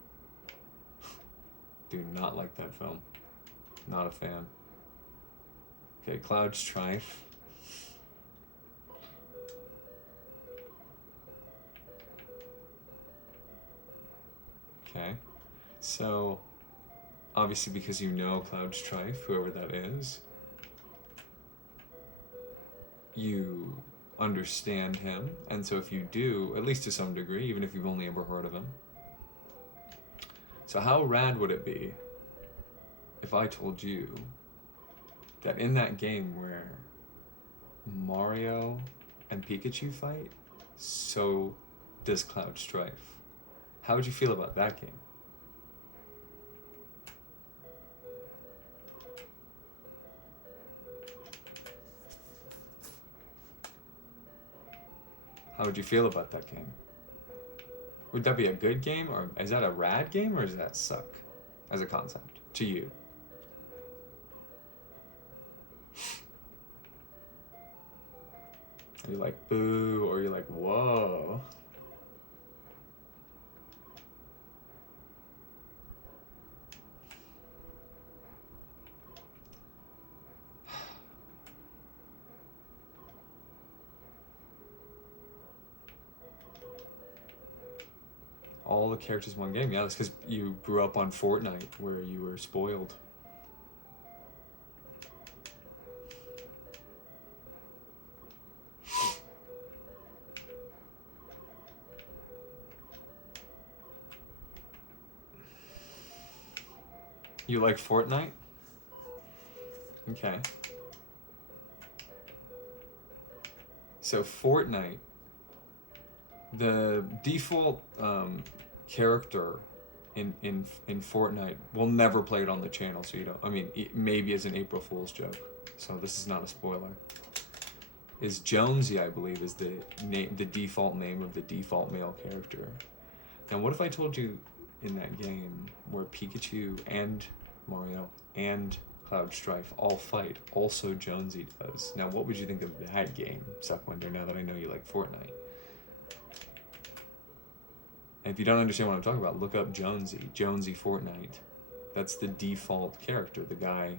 Do not like that film. Not a fan. Okay, Cloud Strife. Okay, so obviously because you know Cloud Strife, whoever that is, you understand him, and so if you do, at least to some degree, even if you've only ever heard of him. So how rad would it be if I told you that in that game where Mario and Pikachu fight, so does Cloud Strife? How would you feel about that game? How would you feel about that game? Would that be a good game, or is that a rad game, or does that suck as a concept to you? Are you like, boo, or you're like, whoa? All the characters in one game. Yeah, that's because you grew up on Fortnite, where you were spoiled. You like Fortnite? Okay. So Fortnite the default character in Fortnite, we'll never play it on the channel, so you don't. I mean, maybe as an April Fool's joke. So this is not a spoiler. Is Jonesy, I believe, is the default name of the default male character. Now, what if I told you in that game where Pikachu and Mario and Cloud Strife all fight, also Jonesy does? Now, what would you think of that game, Suckwinder, now that I know you like Fortnite? And if you don't understand what I'm talking about, look up Jonesy Fortnite. That's the default character, the guy.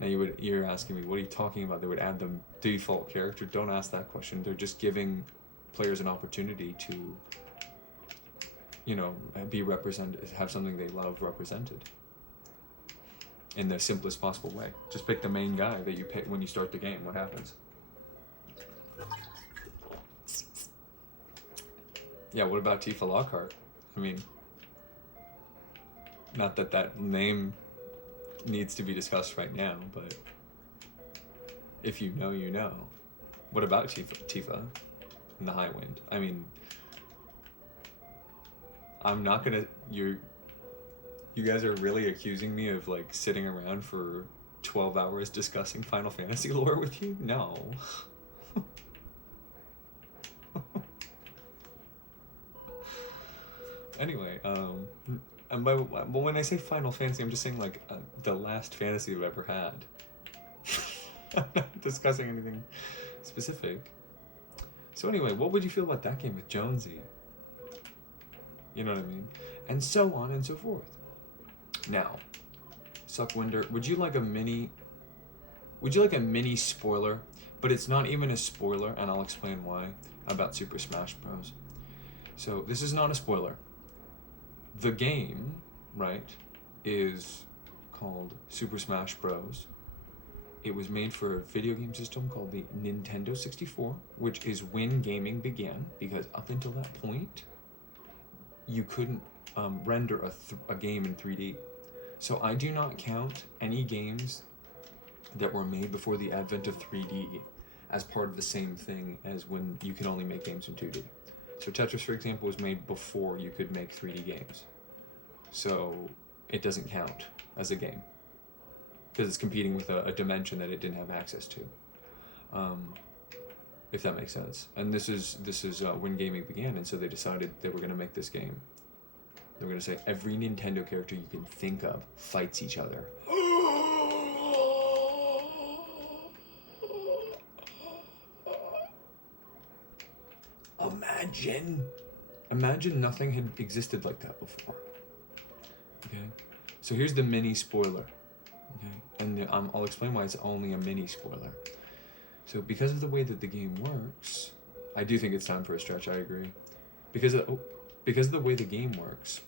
Now you're asking me, what are you talking about? They would add the default character? Don't ask that question. They're just giving players an opportunity to, you know, be represented, have something they love represented in the simplest possible way. Just pick the main guy that you pick when you start the game. What happens? Yeah, what about Tifa Lockhart? I mean, not that that name needs to be discussed right now, but if you know, you know. What about Tifa in the High Wind? I mean, I'm not gonna, you guys are really accusing me of like sitting around for 12 hours discussing Final Fantasy lore with you? No. Anyway, and when I say Final Fantasy, I'm just saying like the last fantasy I've ever had. I'm not discussing anything specific. So anyway, what would you feel about that game with Jonesy? You know what I mean? And so on and so forth. Now, Suckwinder, would you like a mini spoiler? But it's not even a spoiler, and I'll explain why, about Super Smash Bros. So this is not a spoiler. The game, right, is called Super Smash Bros. It was made for a video game system called the Nintendo 64, which is when gaming began, because up until that point, you couldn't render a game in 3D. So I do not count any games that were made before the advent of 3D as part of the same thing as when you can only make games in 2D. So Tetris, for example, was made before you could make 3D games. So it doesn't count as a game because it's competing with a dimension that it didn't have access to. If that makes sense. And this is when gaming began, and so they decided they were going to make this game. They were going to say every Nintendo character you can think of fights each other. Imagine nothing had existed like that before. Okay, so here's the mini spoiler. Okay, and I'll explain why it's only a mini spoiler. So because of the way that the game works, I do think it's time for a stretch. I agree. Because of the way the game works,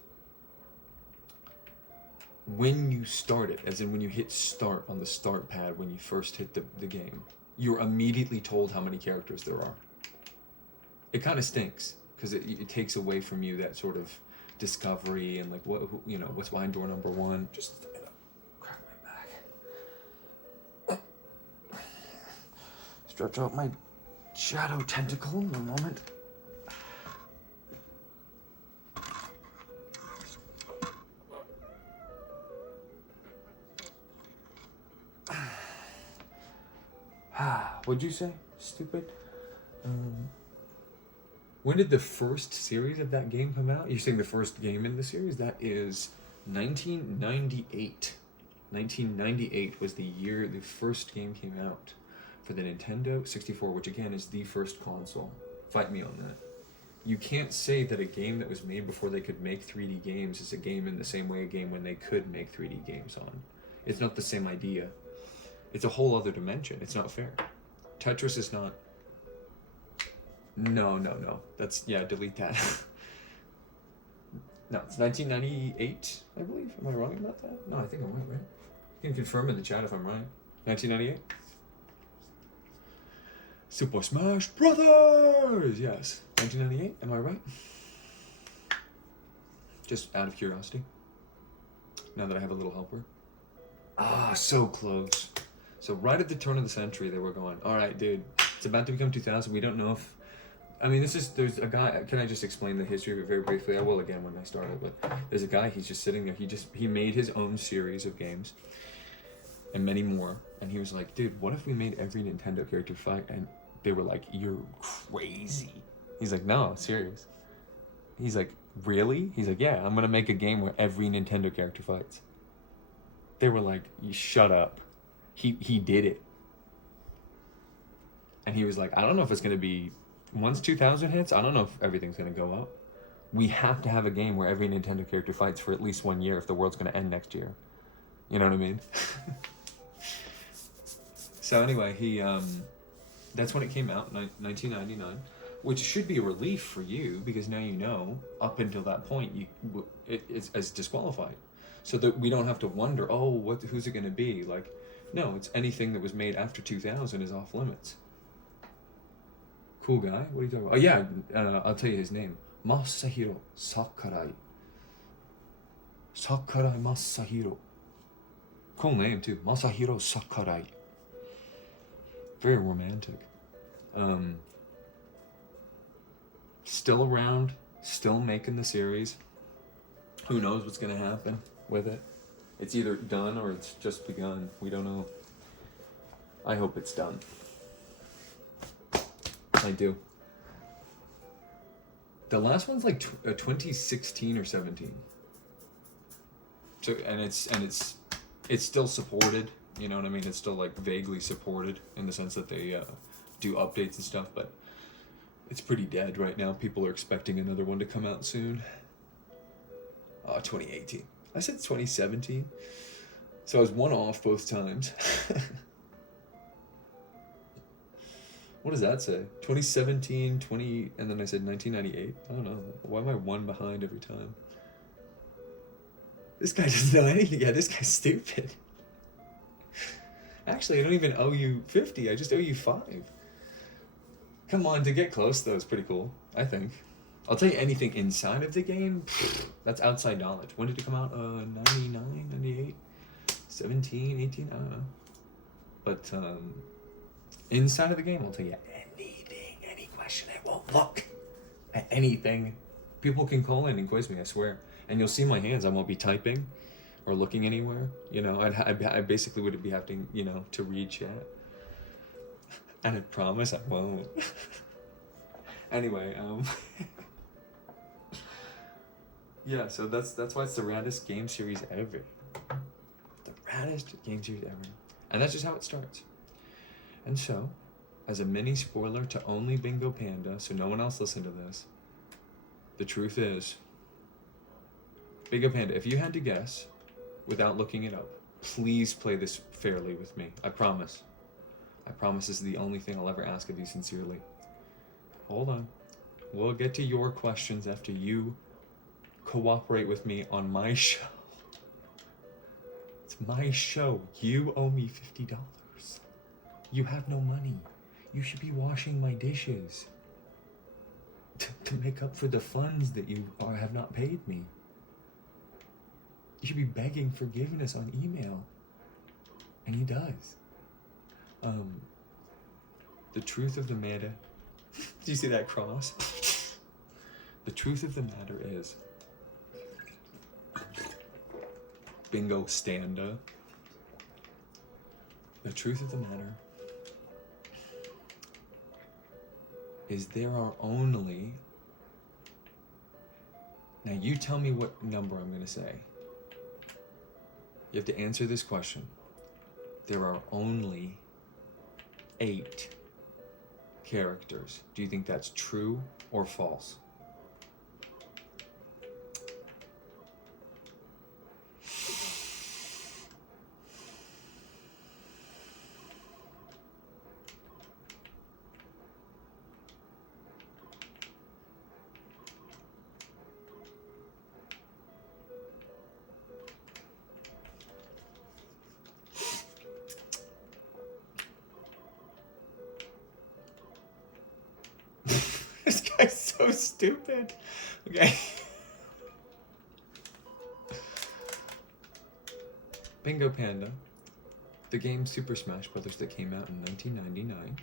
when you start it, as in when you hit start on the start pad when you first hit the game, you're immediately told how many characters there are. It kind of stinks because it takes away from you that sort of discovery and like what's behind door number one. Just crack my back. Stretch out my shadow tentacle in a moment. What'd you say, stupid? When did the first series of that game come out? You're saying the first game in the series? That is 1998. 1998 was the year the first game came out for the Nintendo 64, which again is the first console. Fight me on that. You can't say that a game that was made before they could make 3D games is a game in the same way a game when they could make 3D games on. It's not the same idea. It's a whole other dimension. It's not fair. Tetris is not... No. That's, yeah, delete that. No, it's 1998, I believe. Am I wrong about that? No, I think I'm right? You can confirm in the chat if I'm right. 1998? Super Smash Brothers! Yes. 1998, am I right? Just out of curiosity. Now that I have a little helper. Ah, so close. So right at the turn of the century, they were going, all right, dude, it's about to become 2000. We don't know if I mean, there's a guy, can I just explain the history of it very briefly? I will again when I start it, but there's a guy, he's just sitting there, he made his own series of games, and many more, and he was like, dude, what if we made every Nintendo character fight? And they were like, you're crazy. He's like, no, I'm serious. He's like, really? He's like, yeah, I'm gonna make a game where every Nintendo character fights. They were like, you shut up. He did it. And he was like, I don't know if it's gonna be, once 2000 hits, I don't know if everything's gonna go up. We have to have a game where every Nintendo character fights for at least 1 year if the world's gonna end next year. You know what I mean? So anyway, that's when it came out, 1999, which should be a relief for you because now you know, up until that point, it's disqualified. So that we don't have to wonder, oh, who's it going to be? Like, no, it's anything that was made after 2000 is off limits. Cool guy? What are you talking about? Oh yeah, I'll tell you his name. Masahiro Sakurai. Sakurai Masahiro. Cool name too. Masahiro Sakurai. Very romantic. Still around, still making the series. Who knows what's gonna happen with it? It's either done or it's just begun. We don't know. I hope it's done. I do. The last one's like 2016 or 17. So and it's still supported. You know what I mean? It's still like vaguely supported in the sense that they do updates and stuff, but it's pretty dead right now. People are expecting another one to come out soon. 2018. I said 2017. So I was one off both times. What does that say? 2017, and then I said 1998. I don't know. Why am I one behind every time? This guy doesn't know anything. Yeah, this guy's stupid. Actually, I don't even owe you 50. I just owe you 5. Come on, to get close though is pretty cool, I think. I'll tell you anything inside of the game, that's outside knowledge. When did it come out? 99, 98, 17, 18, I don't know. But inside of the game, I'll tell you anything, any question. I won't look at anything. People can call in and quiz me, I swear. And you'll see my hands. I won't be typing or looking anywhere. You know, I basically would be having, you know, to read chat. And I promise I won't. Anyway, yeah, so that's why it's the raddest game series ever. The raddest game series ever. And that's just how it starts. And so, as a mini spoiler to only Bingo Panda, so no one else listen to this, the truth is, Bingo Panda, if you had to guess, without looking it up, please play this fairly with me. I promise. I promise this is the only thing I'll ever ask of you sincerely. Hold on. We'll get to your questions after you cooperate with me on my show. It's my show. You owe me $50. You have no money. You should be washing my dishes to make up for the funds that you have not paid me. You should be begging forgiveness on email. And he does. The truth of the matter... Do you see that cross? The truth of the matter is... Bingo Standa. The truth of the matter is there are only... Now you tell me what number I'm going to say. You have to answer this question. There are only 8 characters. Do you think that's true or false? This guy's so stupid. Okay. Bingo Panda, the game Super Smash Bros. That came out in 1999,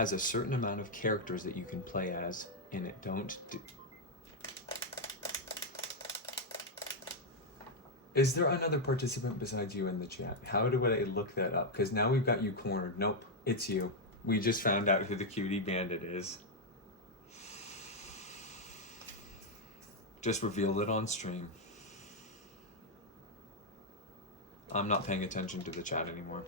has a certain amount of characters that you can play as in it. Don't do... Is there another participant besides you in the chat? How do I look that up? Because now we've got you cornered. Nope, it's you. We just found out who the cutie bandit is. Just revealed it on stream. I'm not paying attention to the chat anymore.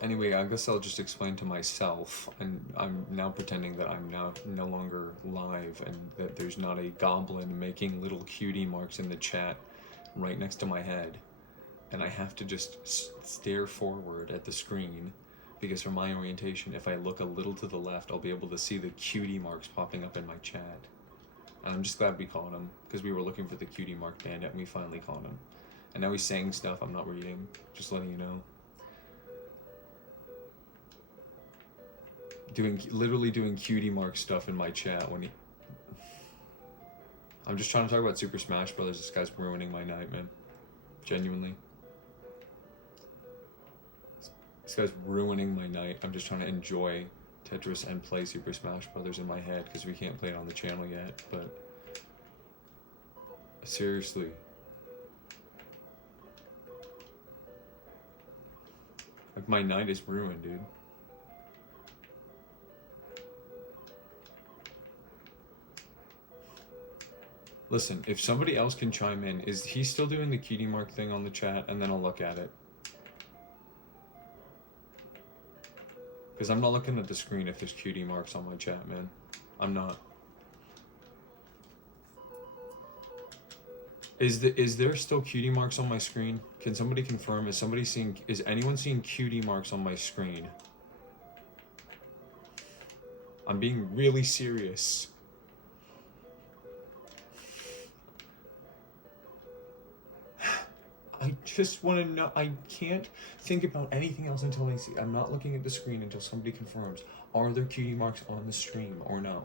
Anyway, I guess I'll just explain to myself, and I'm now pretending that I'm now no longer live and that there's not a goblin making little cutie marks in the chat right next to my head. And I have to just stare forward at the screen, because from my orientation, if I look a little to the left, I'll be able to see the cutie marks popping up in my chat. And I'm just glad we caught him, because we were looking for the cutie mark bandit and we finally caught him. And now he's saying stuff I'm not reading, just letting you know. Literally doing cutie mark stuff in my chat when he... I'm just trying to talk about Super Smash Brothers. This guy's ruining my night, man. Genuinely. This guy's ruining my night. I'm just trying to enjoy Tetris and play Super Smash Brothers in my head because we can't play it on the channel yet, but... Seriously. Like, my night is ruined, dude. Listen, if somebody else can chime in, is he still doing the cutie mark thing on the chat? And then I'll look at it. Because I'm not looking at the screen if there's cutie marks on my chat, man. I'm not. Is there still cutie marks on my screen? Can somebody confirm? Is anyone seeing cutie marks on my screen? I'm being really serious. I just want to know. I can't think about anything else until I see. I'm not looking at the screen until somebody confirms. Are there cutie marks on the stream or no?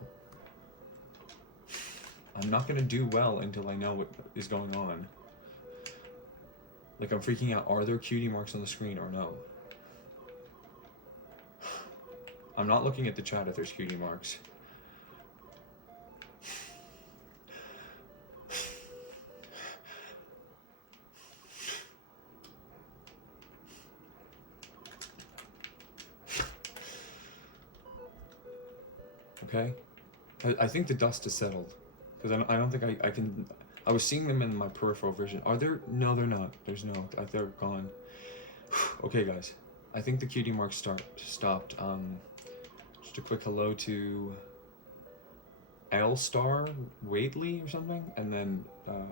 I'm not going to do well until I know what is going on. Like, I'm freaking out. Are there cutie marks on the screen or no? I'm not looking at the chat if there's cutie marks. Okay? I think the dust has settled. Because I don't think I can... I was seeing them in my peripheral vision. Are there... No, they're not. There's no... They're gone. Okay, guys. I think the cutie marks stopped. Just a quick hello to... L-Star Waitley or something? And then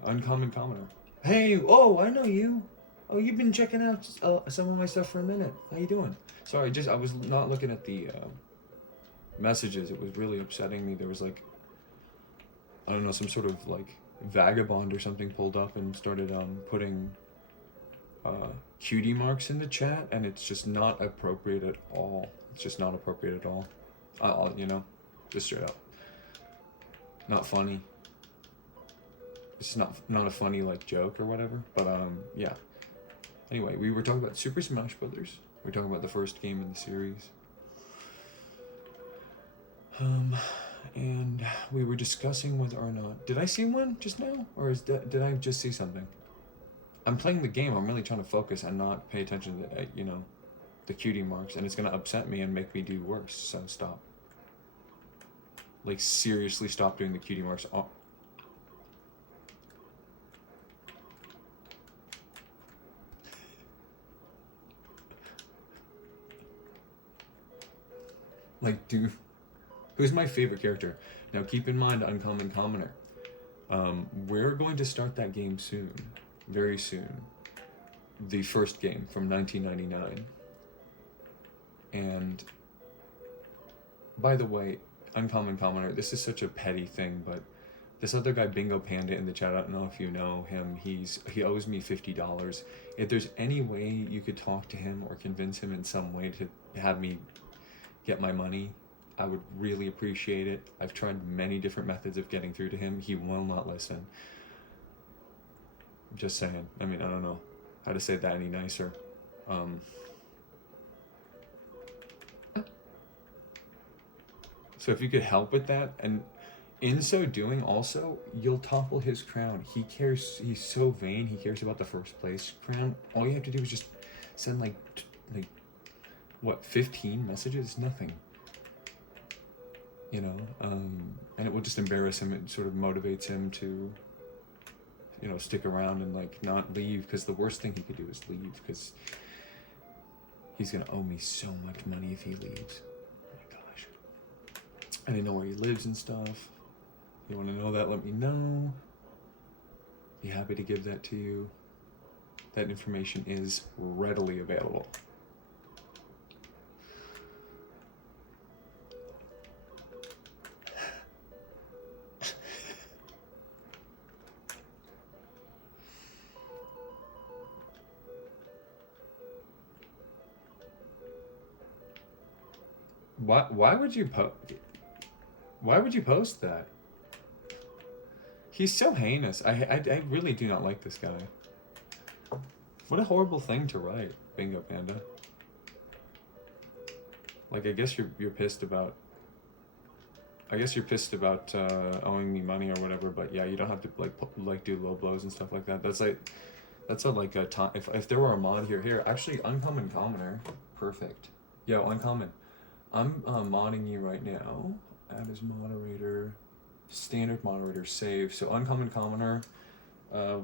Uncommon Commoner. Hey! Oh, I know you! Oh, you've been checking out some of my stuff for a minute. How you doing? Sorry, I was not looking at the... messages. It was really upsetting me. There was like, I don't know, some sort of like vagabond or something pulled up and started putting cutie marks in the chat, and it's just not appropriate at all. It's just not appropriate at all. You know, just straight up. Not funny. It's not a funny like joke or whatever, but yeah. Anyway, we were talking about Super Smash Brothers. We were talking about the first game in the series. And we were discussing whether or not... Did I see one just now? Or did I just see something? I'm playing the game. I'm really trying to focus and not pay attention to, you know, the cutie marks. And it's going to upset me and make me do worse. So stop. Like, seriously stop doing the cutie marks. Oh. Like, dude... Who's my favorite character? Now keep in mind, Uncommon Commoner. We're going to start that game soon. Very soon. The first game from 1999. And, by the way, Uncommon Commoner, this is such a petty thing, but This other guy, Bingo Panda, in the chat, I don't know if you know him. He owes me $50. If there's any way you could talk to him or convince him in some way to have me get my money, I would really appreciate it. I've tried many different methods of getting through to him. He will not listen. Just saying. I mean, I don't know how to say that any nicer. So if you could help with that, and in so doing also, you'll topple his crown. He cares, he's so vain, he cares about the first place crown. All you have to do is just send like what, 15 messages? Nothing. You know, and it will just embarrass him. It sort of motivates him to, you know, stick around and like not leave, because the worst thing he could do is leave, because he's gonna owe me so much money if he leaves. Oh my gosh. I didn't know where he lives and stuff. You want to know that, let me know. Be happy to give that to you. That information is readily available. Why would you post that? He's so heinous. I really do not like this guy. What a horrible thing to write, Bingo Panda. Like, I guess you're pissed about. I guess you're pissed about owing me money or whatever. But yeah, you don't have to like do low blows and stuff like that. That's a time. If there were a mod here, actually, uncommon commoner, perfect. Yo, uncommon. I'm modding you right now. Add as moderator. Standard moderator save. So uncommon commoner,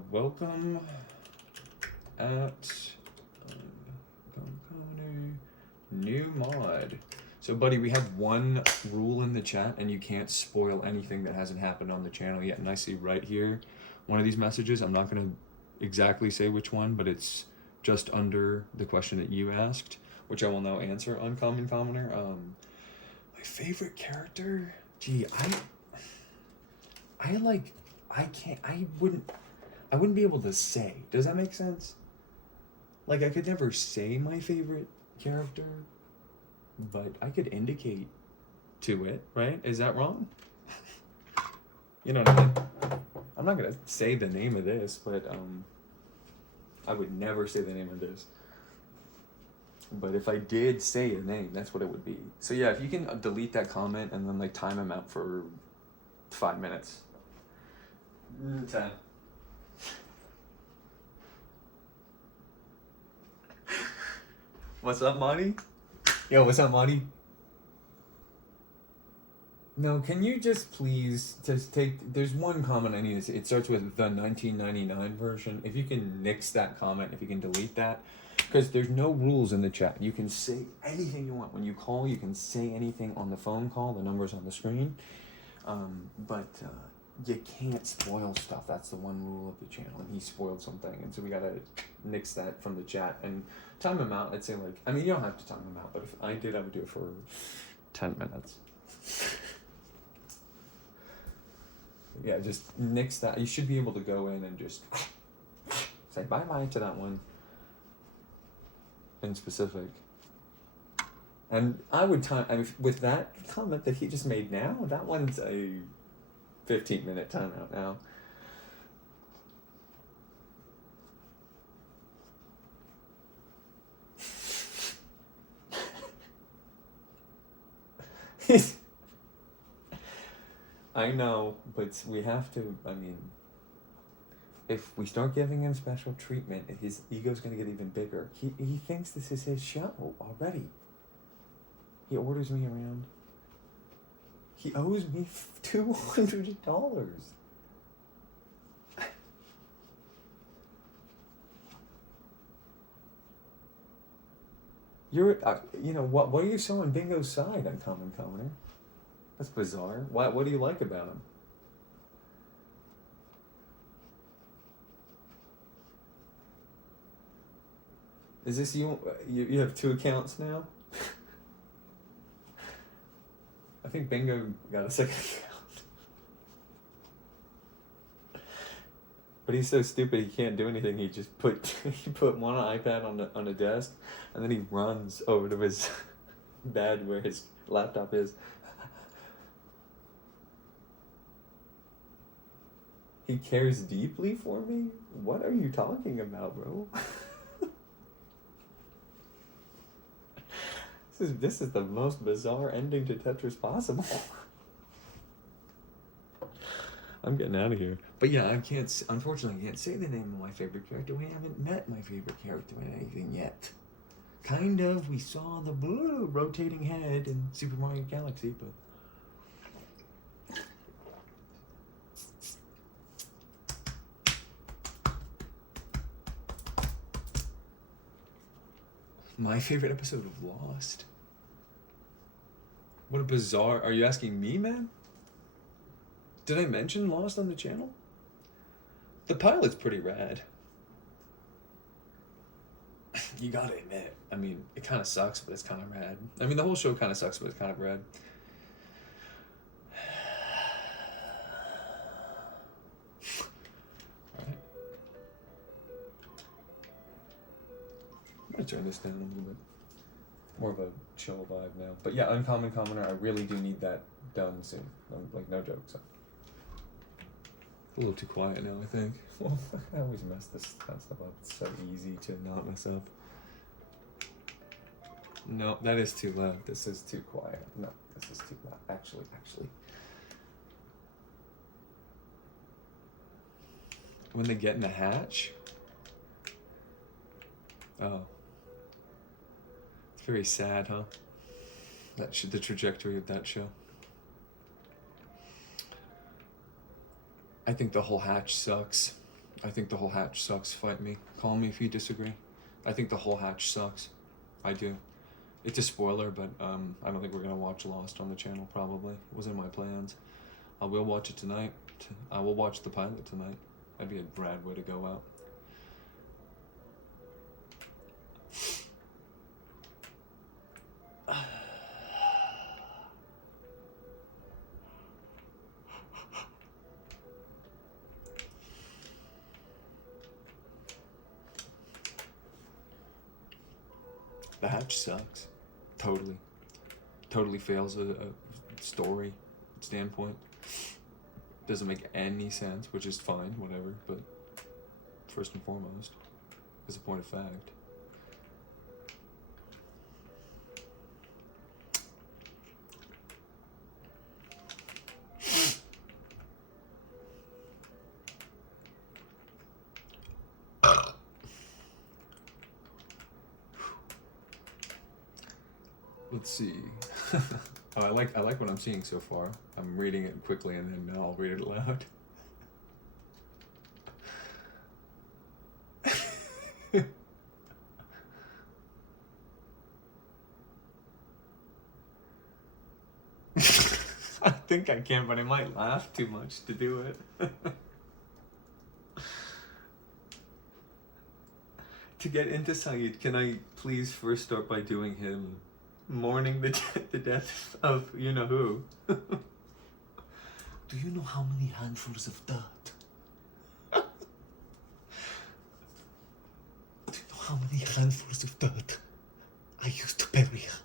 welcome at commoner, new mod. So buddy, we have one rule in the chat, and you can't spoil anything that hasn't happened on the channel yet. And I see right here one of these messages. I'm not going to exactly say which one, but it's just under the question that you asked, which I will now answer. Uncommon commoner. My favorite character, gee, I wouldn't be able to say. Does that make sense? Like, I could never say my favorite character, but I could indicate to it, right? Is that wrong? You know what I mean? I'm not gonna say the name of this, but I would never say the name of this. But if I did say a name, that's what it would be. So yeah, if you can delete that comment and then like time him out for 5 minutes. 10. What's up, Monty? Yo, what's up, Monty? No, can you just please just take, there's one comment I need to say. It starts with the 1999 version. If you can nix that comment, if you can delete that, because there's no rules in the chat. You can say anything you want. When you call, you can say anything on the phone call. The number's on the screen. But you can't spoil stuff. That's the one rule of the channel, and he spoiled something, and so we gotta nix that from the chat and time him out. I'd say, like, I mean, you don't have to time him out, but if I did, I would do it for 10 minutes. Yeah, just nix that. You should be able to go in and just say bye-bye to that one in specific. And I would time, I mean, with that comment that he just made now, that one's a 15-minute timeout now. I know, but we have to, I mean, if we start giving him special treatment, his ego's gonna get even bigger. He thinks this is his show already. He orders me around. He owes me $200. You're, you know, what are you so on Bingo's side, Uncommon Commoner? That's bizarre. What do you like about him? Is this you? You have 2 accounts now? I think Bingo got a second account. But he's so stupid he can't do anything. He just put one iPad on a desk, and then he runs over to his bed where his laptop is. He cares deeply for me? What are you talking about, bro? This is the most bizarre ending to Tetris possible. I'm getting out of here. But yeah, unfortunately, I can't say the name of my favorite character. We haven't met my favorite character in anything yet. Kind of, we saw the blue rotating head in Super Mario Galaxy, but... My favorite episode of Lost? What a bizarre... Are you asking me, man? Did I mention Lost on the channel? The pilot's pretty rad. You gotta admit. I mean, it kind of sucks, but it's kind of rad. I mean, the whole show kind of sucks, but it's kind of rad. Alright. I'm gonna turn this down a little bit. More of a chill vibe now. But yeah, Uncommon Commoner, I really do need that done soon. Like, no joke. So. A little too quiet now, I think. Well, I always mess this stuff up. It's so easy to not mess up. No, that is too loud. This is too quiet. No, this is too loud. Actually. When they get in the hatch? Oh. It's very sad, huh? The trajectory of that show. I think the whole hatch sucks. Fight me. Call me if you disagree. I think the whole hatch sucks. I do. It's a spoiler, but I don't think we're gonna watch Lost on the channel, probably. It wasn't in my plans. I will watch it tonight. I will watch the pilot tonight. That'd be a rad way to go out. The hatch sucks. Totally fails a story standpoint. Doesn't make any sense, which is fine, whatever, but first and foremost, as a point of fact. Let's see. Oh, I like what I'm seeing so far. I'm reading it quickly and then I'll read it aloud. I think I can, but I might laugh too much to do it. To get into Saeed, can I please first start by doing him mourning the death of you-know-who? Do you know how many handfuls of dirt? Do you know how many handfuls of dirt I used to bury her?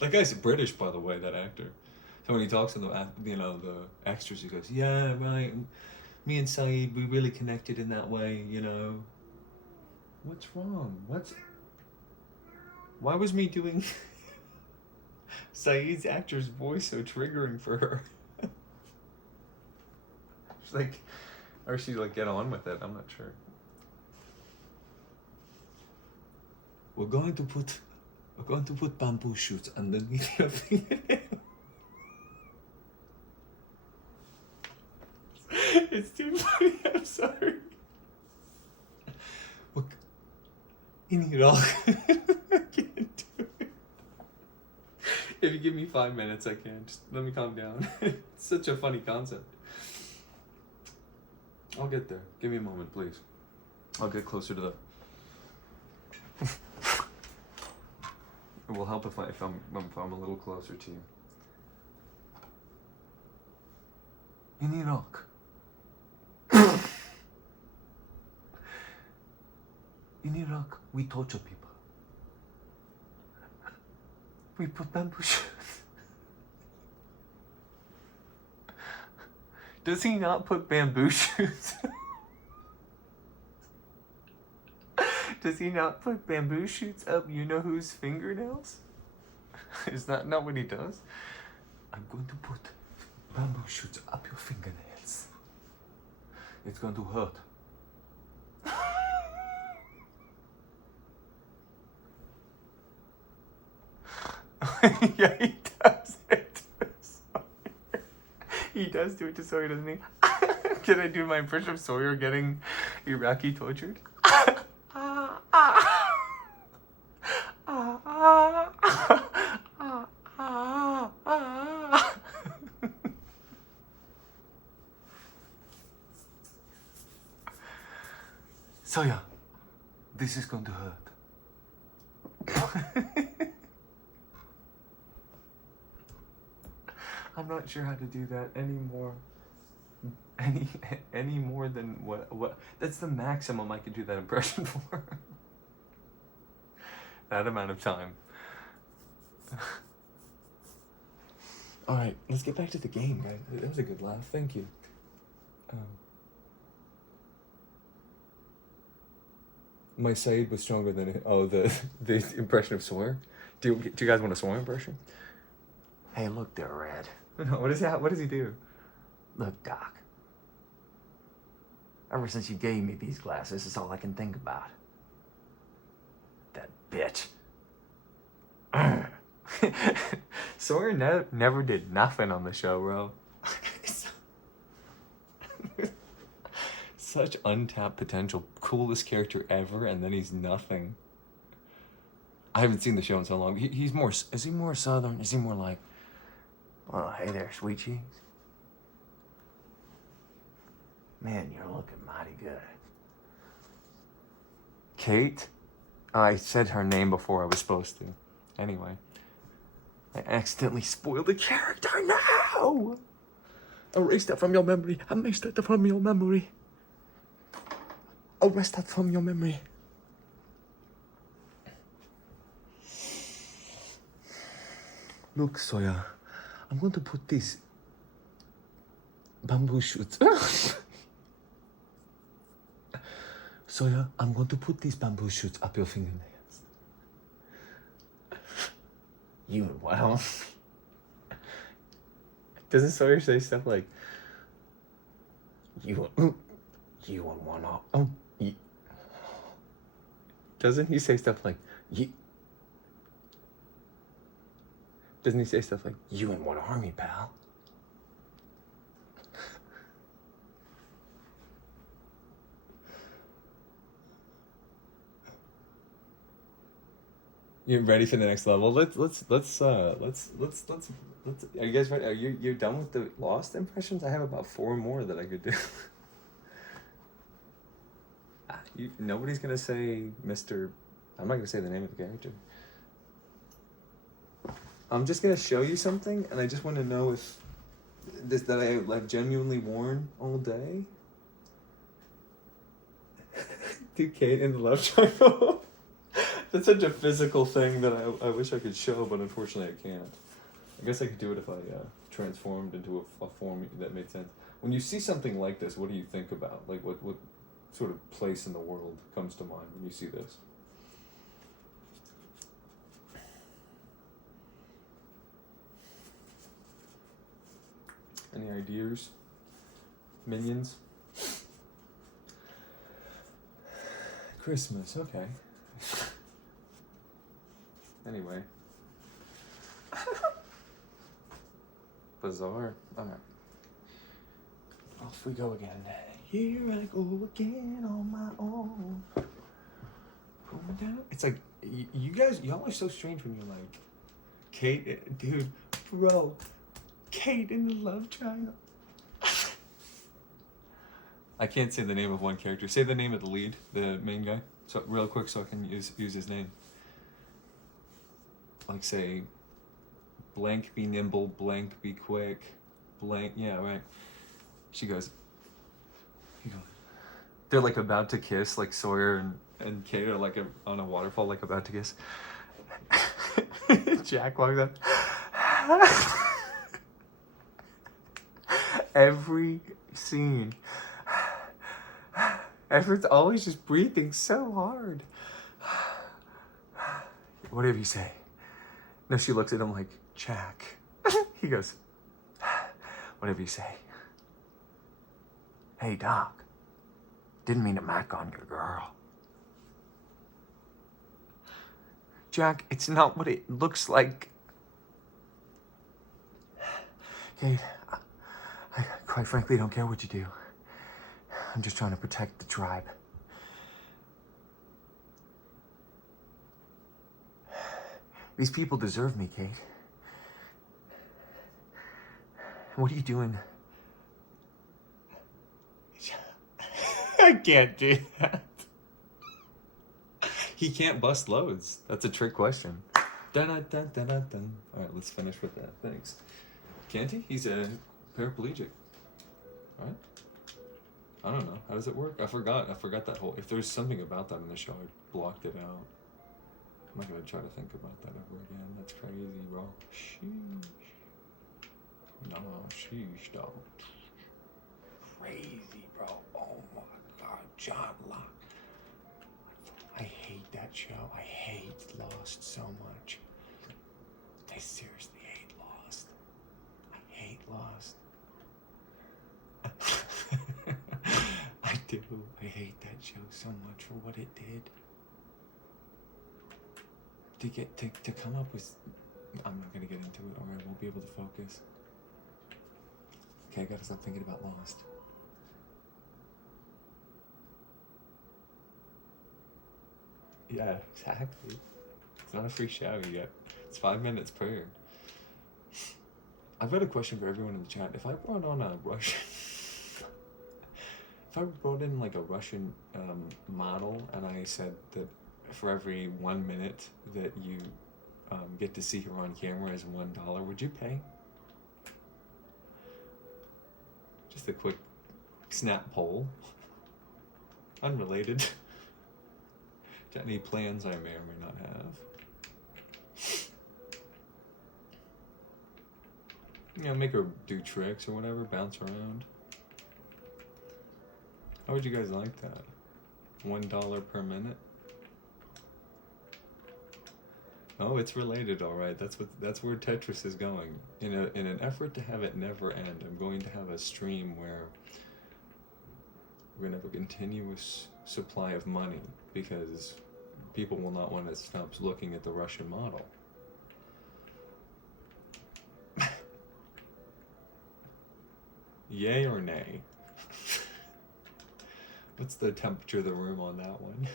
That guy's British, by the way, that actor. So when he talks to the extras, he goes, "Yeah, right. Me and Saeed, we really connected in that way, you know." What's wrong? Why was me doing Saeed's actor's voice so triggering for her? She's like, or she's like, get on with it. I'm not sure. We're going to put bamboo shoots underneath your fingernail. It's too funny. I'm sorry. Look, you need it all. I can't do it. If you give me 5 minutes, I can. Just let me calm down. It's such a funny concept. I'll get there. Give me a moment, please. I'll get closer to the... It will help if I'm a little closer to you. You need rock. In Iraq, we torture people. We put bamboo shoots. Does he not put bamboo shoots? Does he not put bamboo shoots up you know whose fingernails? Is that not what he does? I'm going to put bamboo shoots up your fingernails. It's going to hurt. Yeah, he does it to Sawyer. He does do it to Sawyer, doesn't he? Can I do my impression of Sawyer getting Iraqi tortured? Sawyer, this is going to hurt. I'm not sure how to do that anymore. Any more than what that's the maximum I could do that impression for. That amount of time. Alright, let's get back to the game, guys. That was a good laugh, thank you. My Saeed was stronger than it. Oh, the impression of Sawyer. Do you guys want a Sawyer impression? Hey, look, they're red. No, what does he do? Look, Doc. Ever since you gave me these glasses, it's all I can think about. That bitch. Sawyer never did nothing on the show, bro. Such untapped potential. Coolest character ever, and then he's nothing. I haven't seen the show in so long. He's more... Is he more southern? Is he more like... Well, hey there, sweet cheeks. Man, you're looking mighty good. Kate? I said her name before I was supposed to. Anyway. I accidentally spoiled the character now! Erase that from your memory. Erase that from your memory. Erase that from your memory. Look, Sawyer. I'm going to put these bamboo shoots. Sawyer, I'm going to put these bamboo shoots up your fingernails. You and what? Doesn't Sawyer say stuff like, you and one off? Doesn't he say stuff like, you? Doesn't he say stuff like, you in one army, pal? You ready for the next level? Let's are you guys ready? Are you're done with the Lost impressions? I have about 4 more that I could do. Nobody's gonna say Mr. I'm not gonna say the name of the character. I'm just gonna show you something, and I just want to know if this that I've genuinely worn all day. Do Kate in the love triangle. That's such a physical thing that I wish I could show, but unfortunately I can't. I guess I could do it if I transformed into a form that made sense. When you see something like this, what do you think about? Like, what sort of place in the world comes to mind when you see this? Any ideas? Minions? Christmas, okay. Anyway. Bizarre. Alright. Off we go again. Here I go again on my own. It's like, you guys, y'all are so strange when you're like, Kate, dude, bro, Kate in the love triangle. I can't say the name of one character. Say the name of the lead, the main guy, so real quick, so I can use his name. Like, say, blank be nimble, blank be quick, blank, yeah, right. She goes, they're like about to kiss, like Sawyer and Kate are like on a waterfall, like about to kiss. Jack walks up. Every scene, Everett's always just breathing so hard. Whatever you say. No, she looks at him like, Jack. He goes, whatever you say. Hey, Doc. Didn't mean to mac on your girl. Jack, it's not what it looks like. Kate, I quite frankly don't care what you do. I'm just trying to protect the tribe. These people deserve me, Kate. What are you doing? I can't do that. He can't bust loads. That's a trick question. Dun, dun, dun, dun, dun, dun. All right, let's finish with that. Thanks. Can't he? He's a paraplegic. Right? I don't know. How does it work? I forgot that whole... If there's something about that in the show, I blocked it out. I'm not gonna try to think about that ever again. That's crazy, bro. Sheesh. No, sheesh, dog. Crazy, bro. Oh my God, John Locke. I hate that show. I hate Lost so much. I seriously hate Lost. I hate Lost. I do. I hate that show so much for what it did. To come up with... I'm not gonna get into it or I won't be able to focus. Okay, I gotta stop thinking about Lost. Yeah, exactly. It's not a free show yet. It's 5 minutes per. I've got a question for everyone in the chat. If I brought on a Russian... if I brought in like a Russian model and I said that for every 1 minute that you get to see her on camera is $1, would you pay? Just a quick snap poll. Unrelated. Got any plans I may or may not have? You know, make her do tricks or whatever, bounce around. How would you guys like that? $1 per minute? Oh, it's related, all right. That's where Tetris is going. In an effort to have it never end, I'm going to have a stream where we're gonna have a continuous supply of money because people will not want to stop looking at the Russian model. Yay or nay? What's the temperature of the room on that one?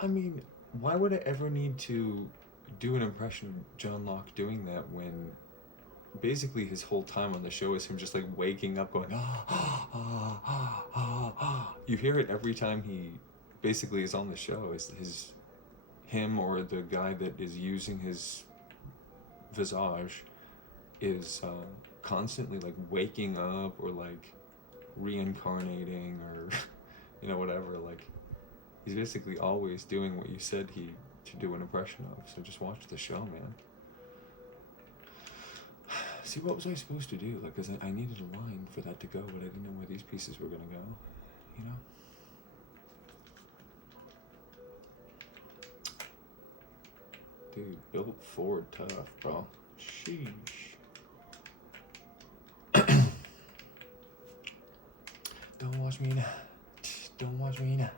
I mean, why would I ever need to do an impression of John Locke doing that when basically his whole time on the show is him just like waking up going, ah, ah, ah, ah, ah. You hear it every time he basically is on the show. Is him or the guy that is using his visage is constantly like waking up or like reincarnating or you know, whatever. Like he's basically always doing what you said to do an impression of. So just watch the show, man. See, what was I supposed to do? Like, 'cause I needed a line for that to go, but I didn't know where these pieces were gonna go. You know? Dude, built Ford tough, bro. Sheesh. Don't watch me now. Don't watch me now.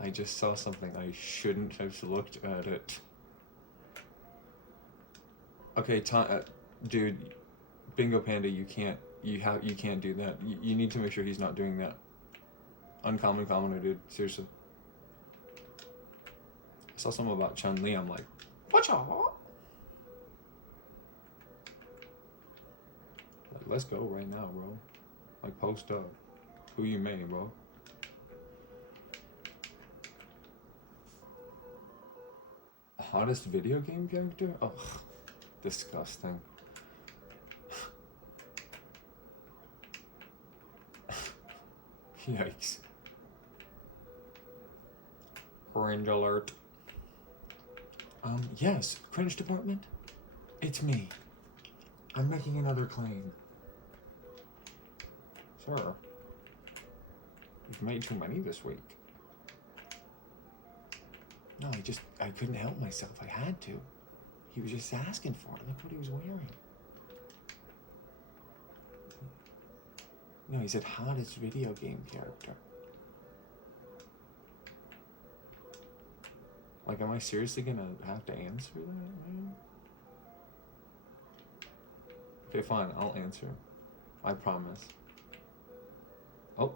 I just saw something. I shouldn't have looked at it. Okay, dude, Bingo Panda, you can't do that. You need to make sure he's not doing that. Uncommon commoner, dude. Seriously. I saw something about Chun-Li. I'm like, what y'all? Like, let's go right now, bro. Like, post up. Who you made, bro? Hottest video game character? Oh, Disgusting. Yikes. Cringe alert. Yes, cringe department. It's me. I'm making another claim. Sir, you've made too many this week. No, I couldn't help myself. I had to. He was just asking for it. Look what he was wearing. No, he said hottest video game character. Like, am I seriously gonna have to answer that, man? Okay, fine, I'll answer. I promise. Oh.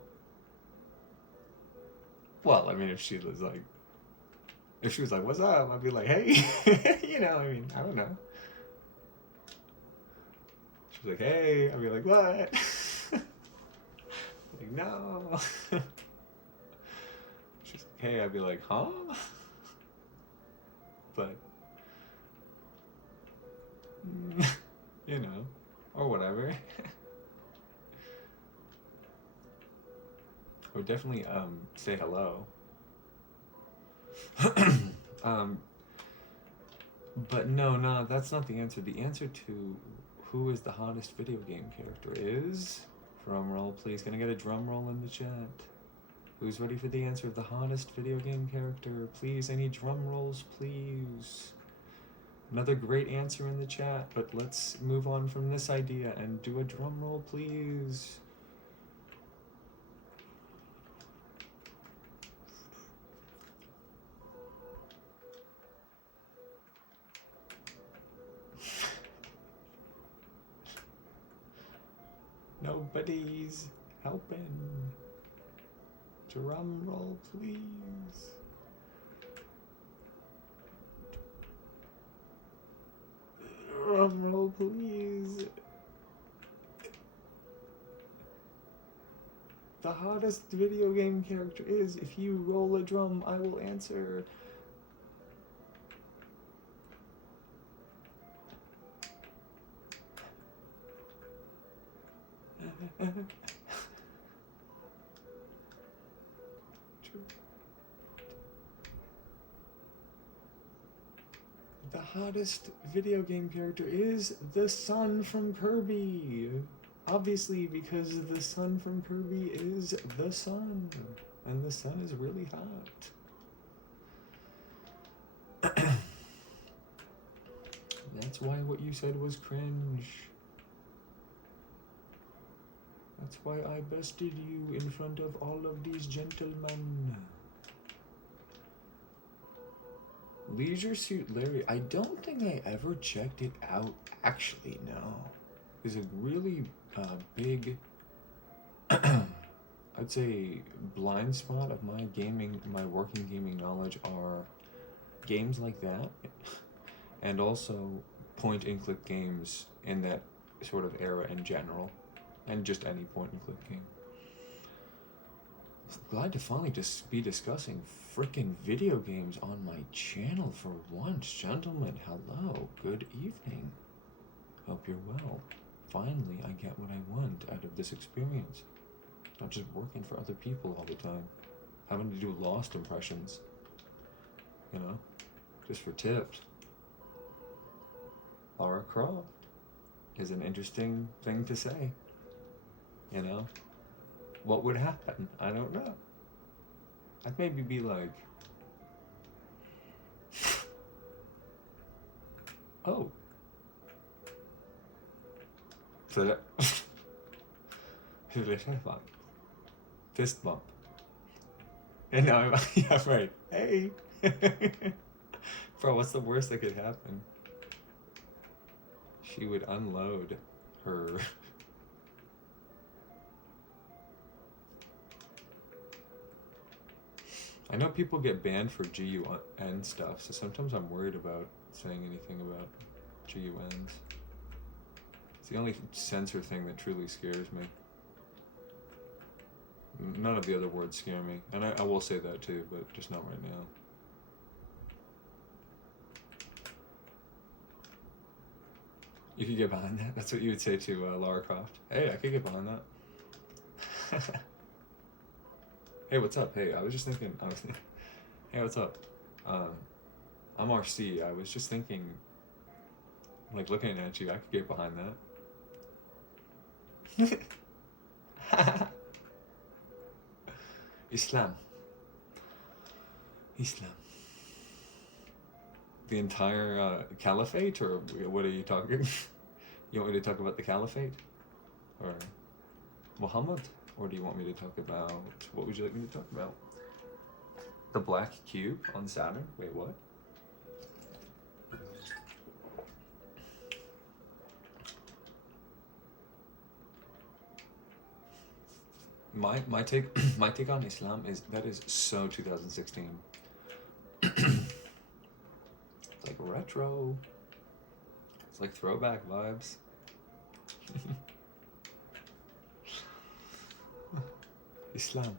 Well, I mean, if she was like, what's up? I'd be like, hey, you know, I mean, I don't know. She was like, hey, I'd be like, what? Like, no. She's like, hey, I'd be like, huh? But, you know, or whatever. Or definitely, say hello. But no, that's not the answer. The answer to who is the hottest video game character is, drum roll please, can I get a drum roll in the chat? Who's ready for the answer of the hottest video game character? Please, any drum rolls, please. Another great answer in the chat, but let's move on from this idea and do a drum roll, please. Nobody's helping. Drum roll, please. Drum roll, please. The hottest video game character is, if you roll a drum, I will answer. The hottest video game character is the sun from Kirby. Obviously, because the sun from Kirby is the sun, and the sun is really hot. That's why what you said was cringe. That's why I bested you in front of all of these gentlemen. Leisure Suit Larry, I don't think I ever checked it out, actually, no. It's a really big, I'd say, blind spot of my gaming, my working gaming knowledge are games like that, and also point-and-click games in that sort of era in general, and just any point-and-click game. I'm glad to finally just be discussing frickin' video games on my channel for once. Gentlemen, hello, good evening. Hope you're well. Finally, I get what I want out of this experience. Not just working for other people all the time. Having to do Lost impressions. You know? Just for tips. Lara Croft is an interesting thing to say. You know? What would happen? I don't know. I'd maybe be like, oh. Fist bump. And now I'm, yeah, right. Hey. Bro, what's the worst that could happen? She would unload her. I know people get banned for GUN stuff, so sometimes I'm worried about saying anything about GUNs. It's the only censor thing that truly scares me. None of the other words scare me, and I will say that too, but just not right now. You could get behind that. That's what you would say to Lara Croft. Hey, I could get behind that. Hey, what's up? Hey, I was just thinking. Hey, what's up? I'm RC. I was just thinking, like, looking at you, I could get behind that. Islam. The entire caliphate, or what are you talking? You want me to talk about the caliphate, or Muhammad, or do you want me to talk about, what would you like me to talk about? The black cube on Saturn? Wait, what? My take on Islam is that is so 2016. It's like retro. It's like throwback vibes. Islam.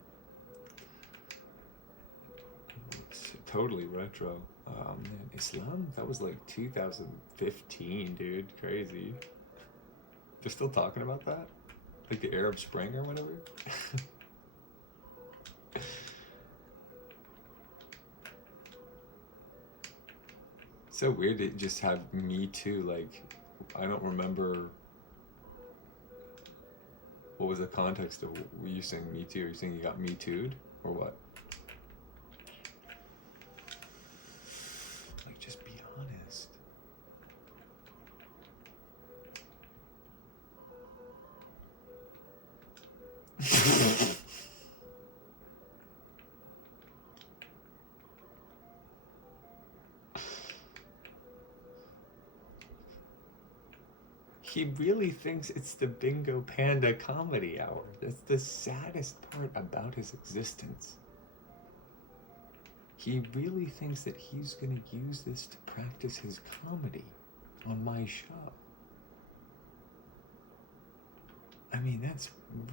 It's totally retro. Man, Islam? That was like 2015, dude. Crazy. They're still talking about that? Like the Arab Spring or whatever? So weird to just have Me Too, like, I don't remember what was the context of, were you saying Me Too? Are you saying you got Me Too'd, or what? Like, just be honest. He really thinks it's the Bingo Panda comedy hour. That's the saddest part about his existence. He really thinks that he's gonna use this to practice his comedy on my show. I mean, that's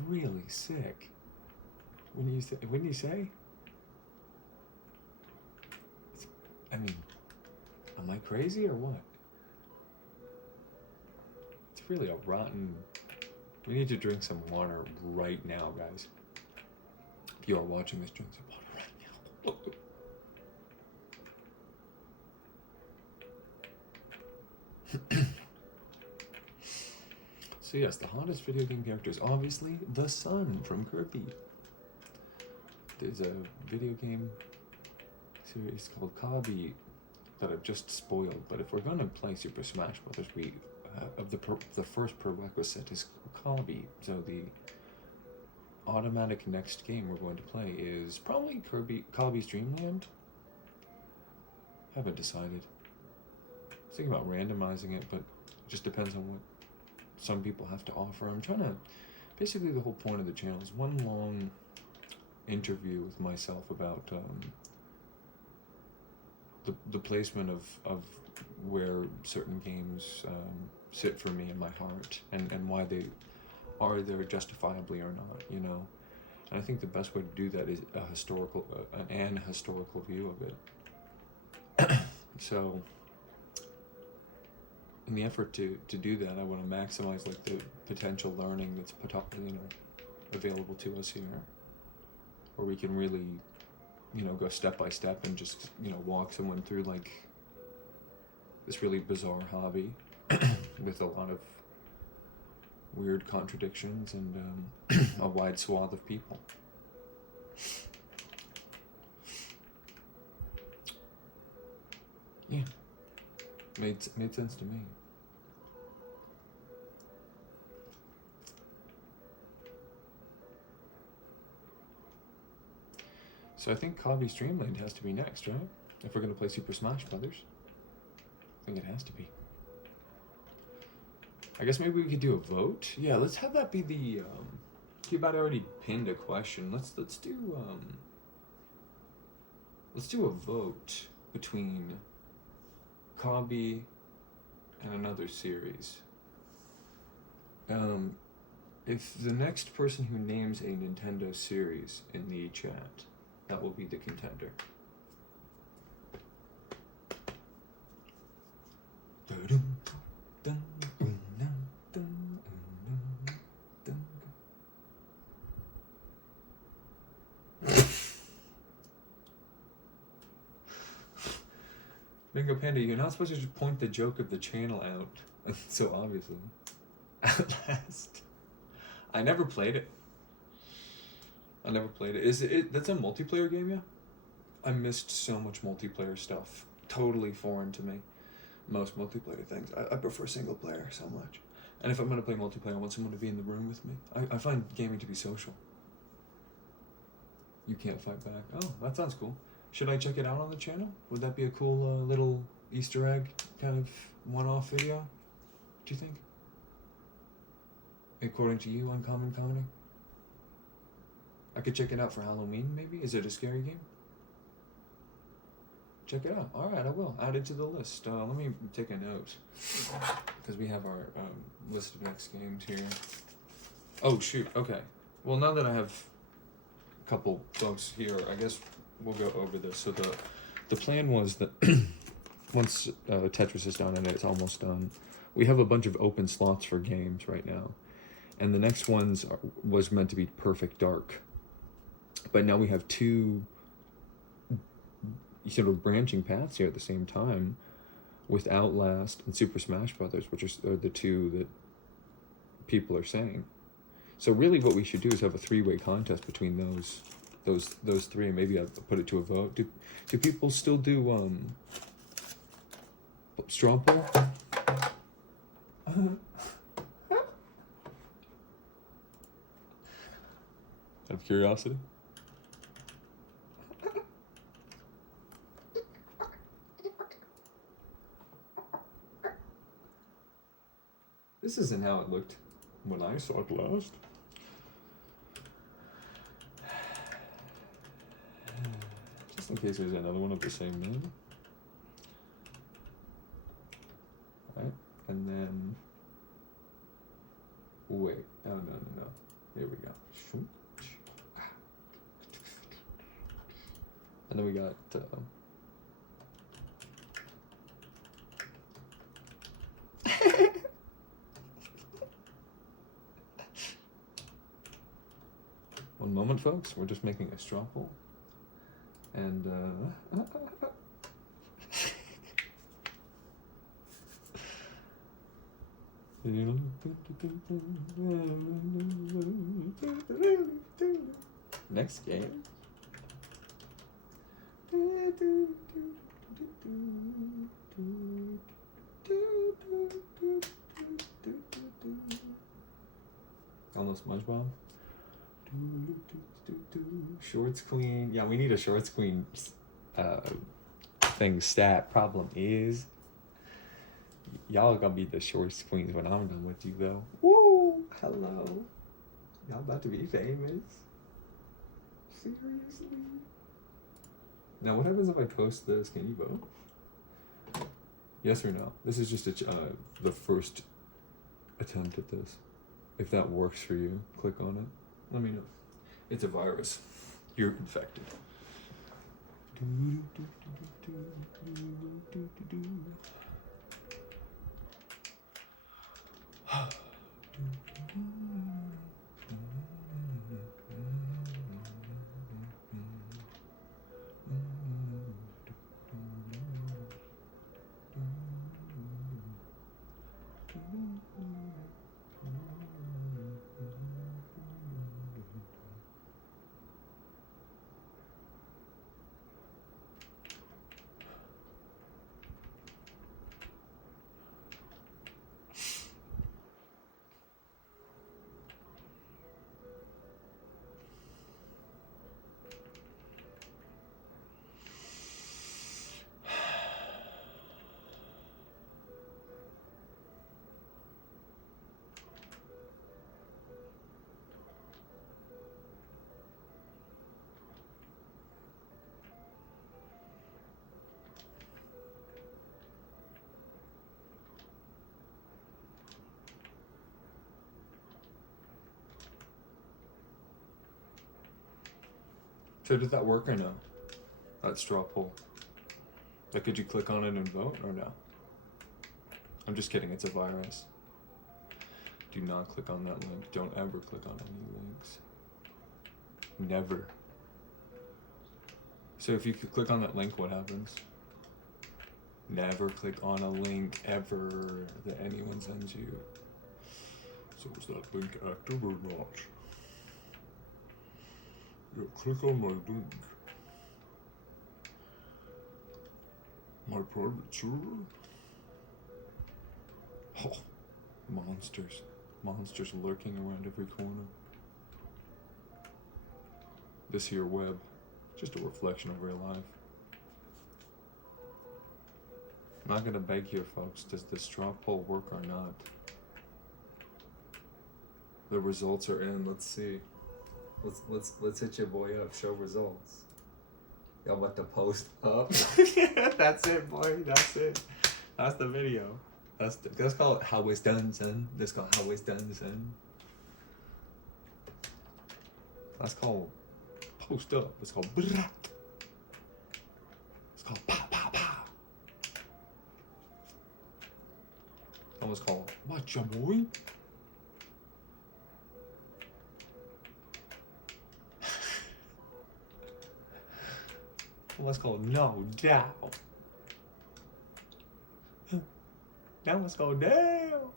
really sick. Wouldn't you say? I mean, am I crazy or what? It's really a rotten... We need to drink some water right now, guys. If you are watching this, drink some water right now. So yes, the hottest video game character is obviously the sun from Kirby. There's a video game series called Kabi that I've just spoiled, but if we're going to play Super Smash Brothers, the first prerequisite is Kabi. So the automatic next game we're going to play is probably Kabi's Dream Land. Haven't decided. I was thinking about randomizing it, but it just depends on what some people have to offer. I'm trying to, basically the whole point of the channel is one long interview with myself about the placement of where certain games sit for me in my heart, and why they are there justifiably or not, you know. And I think the best way to do that is a historical view of it. So in the effort to do that, I want to maximize like the potential learning that's available to us here, where we can really, go step by step and just, walk someone through like this really bizarre hobby with a lot of weird contradictions and a wide swath of people. Yeah, made sense to me. So I think Kabi's Dream Land has to be next, right? If we're going to play Super Smash Brothers. I think it has to be. I guess maybe we could do a vote. Yeah, let's have that be the You've already pinned a question. Let's do a vote between Kabi and another series. If the next person who names a Nintendo series in the chat, that will be the contender. Bingo Panda, you're not supposed to just point the joke of the channel out. So obviously. Outlast. I never played it. Is it that's a multiplayer game, yeah? I missed so much multiplayer stuff. Totally foreign to me. Most multiplayer things. I prefer single player so much. And if I'm gonna play multiplayer, I want someone to be in the room with me. I find gaming to be social. You can't fight back. Oh, that sounds cool. Should I check it out on the channel? Would that be a cool little Easter egg kind of one-off video? Do you think? According to you, Uncommon Comedy? I could check it out for Halloween, maybe? Is it a scary game? Check it out. Alright, I will. Add it to the list. Let me take a note. Because we have our list of next games here. Oh, shoot. Okay. Well, now that I have a couple folks here, I guess we'll go over this. So the plan was that once Tetris is done, and it's almost done, we have a bunch of open slots for games right now. And the next ones was meant to be Perfect Dark. But now we have two sort of branching paths here at the same time with Outlast and Super Smash Brothers, which are the two that people are saying. So really what we should do is have a three-way contest between those three, and maybe I'll put it to a vote. Do people still do straw poll? Out of curiosity? This isn't how it looked when I saw it last. Just in case there's another one of the same name. Right, and then... Wait, oh no. Here we go. And then we got... One moment, folks. We're just making a straw poll. And, next game. Almost SpongeBob. Shorts queen. Yeah, we need a shorts queen thing stat. Problem is, y'all gonna be the shorts queens when I'm done with you, though. Woo! Hello. Y'all about to be famous. Seriously? Now, what happens if I post this? Can you vote? Yes or no? This is just the first attempt at this. If that works for you, click on it. Let me know. It's a virus. You're infected. So did that work or no? That straw poll. Like, could you click on it and vote or no? I'm just kidding, it's a virus. Do not click on that link. Don't ever click on any links. Never. So if you could click on that link, what happens? Never click on a link ever that anyone sends you. So is that link active or not? Yeah, click on my link. My private server? Oh, monsters. Monsters lurking around every corner. This here web, just a reflection of real life. I'm not gonna beg here, folks. Does the straw poll work or not? The results are in. Let's see. Let's hit your boy up. Show results. Y'all want the post up? Yeah, that's it, boy. That's it. That's the video. Let's call it how it's done, son. Let's call it how it's done, son. That's called post up. It's called brat. It's called pow pow pow. That was called what ya boy? That was called no doubt. That was called damn.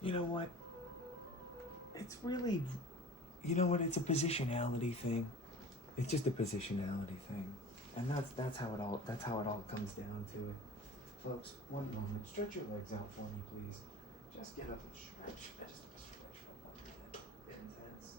You know what? It's really, you know what? It's a positionality thing. It's just a positionality thing, and that's how it all comes down to it. Folks, one moment. Stretch your legs out for me, please. Just get up and stretch. Just stretch for 1 minute. Intense.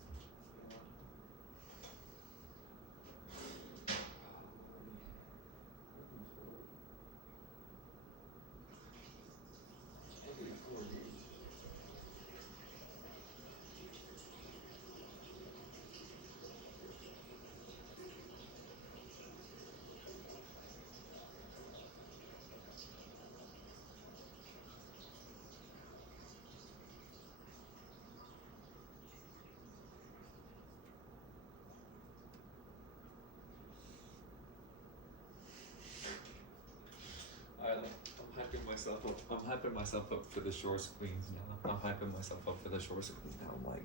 I'm hyping myself up for the short screens now. I'm hyping myself up for the short screens now. I'm like,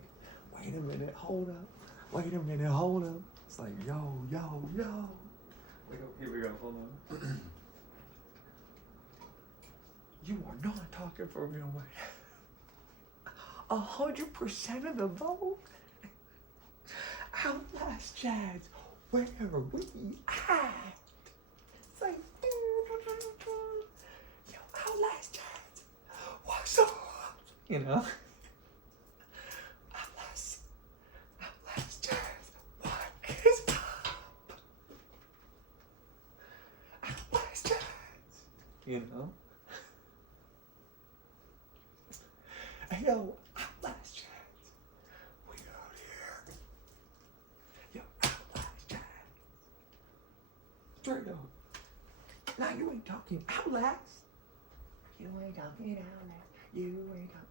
wait a minute, hold up. Wait a minute, hold up. It's like, yo. Wait, here we go, hold on. You are not talking for real, man. 100% of the vote? Outlast Chads, where are we at? It's like, yo, Outlast Chads, what's up? You know? Outlast Chads, what is up? Outlast Chads, you know? Hey, yo, Outlast Chads, we out here. Yo, Outlast Chads. Straight up. Now you ain't talking Outlast. You ain't talking Outlast. You ain't talking.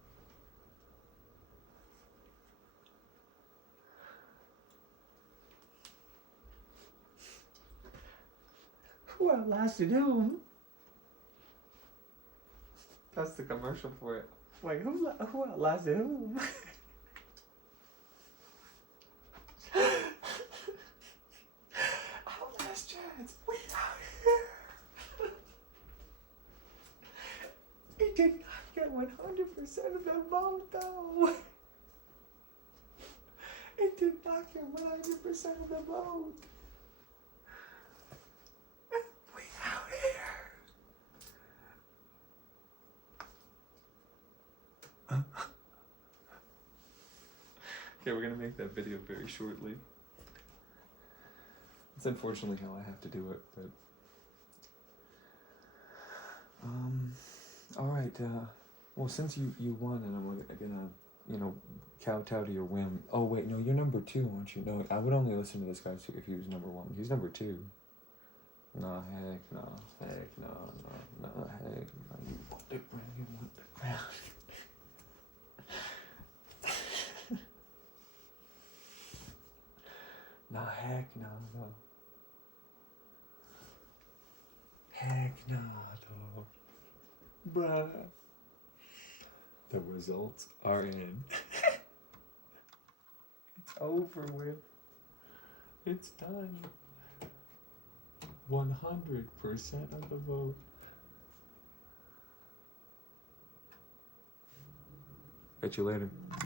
Who outlasted whom? That's the commercial for it. Wait, who outlasted whom? Outlast Chads, we out here. It did not get 100% of the vote, though. It did not get 100% of the vote. We out here. Okay, we're gonna make that video very shortly. It's unfortunately how I have to do it, but all right. Well, since you won, and I'm gonna kowtow to your whim. Oh wait, no, you're number 2, aren't you? No, I would only listen to this guy if he was number 1. He's number 2. Nah, heck no, heck no, heck no. You want the crown, you want the crown. Nah, heck no. Heck no, dog. Bruh. The results are in. It's over with. It's done. 100% of the vote. Catch you later.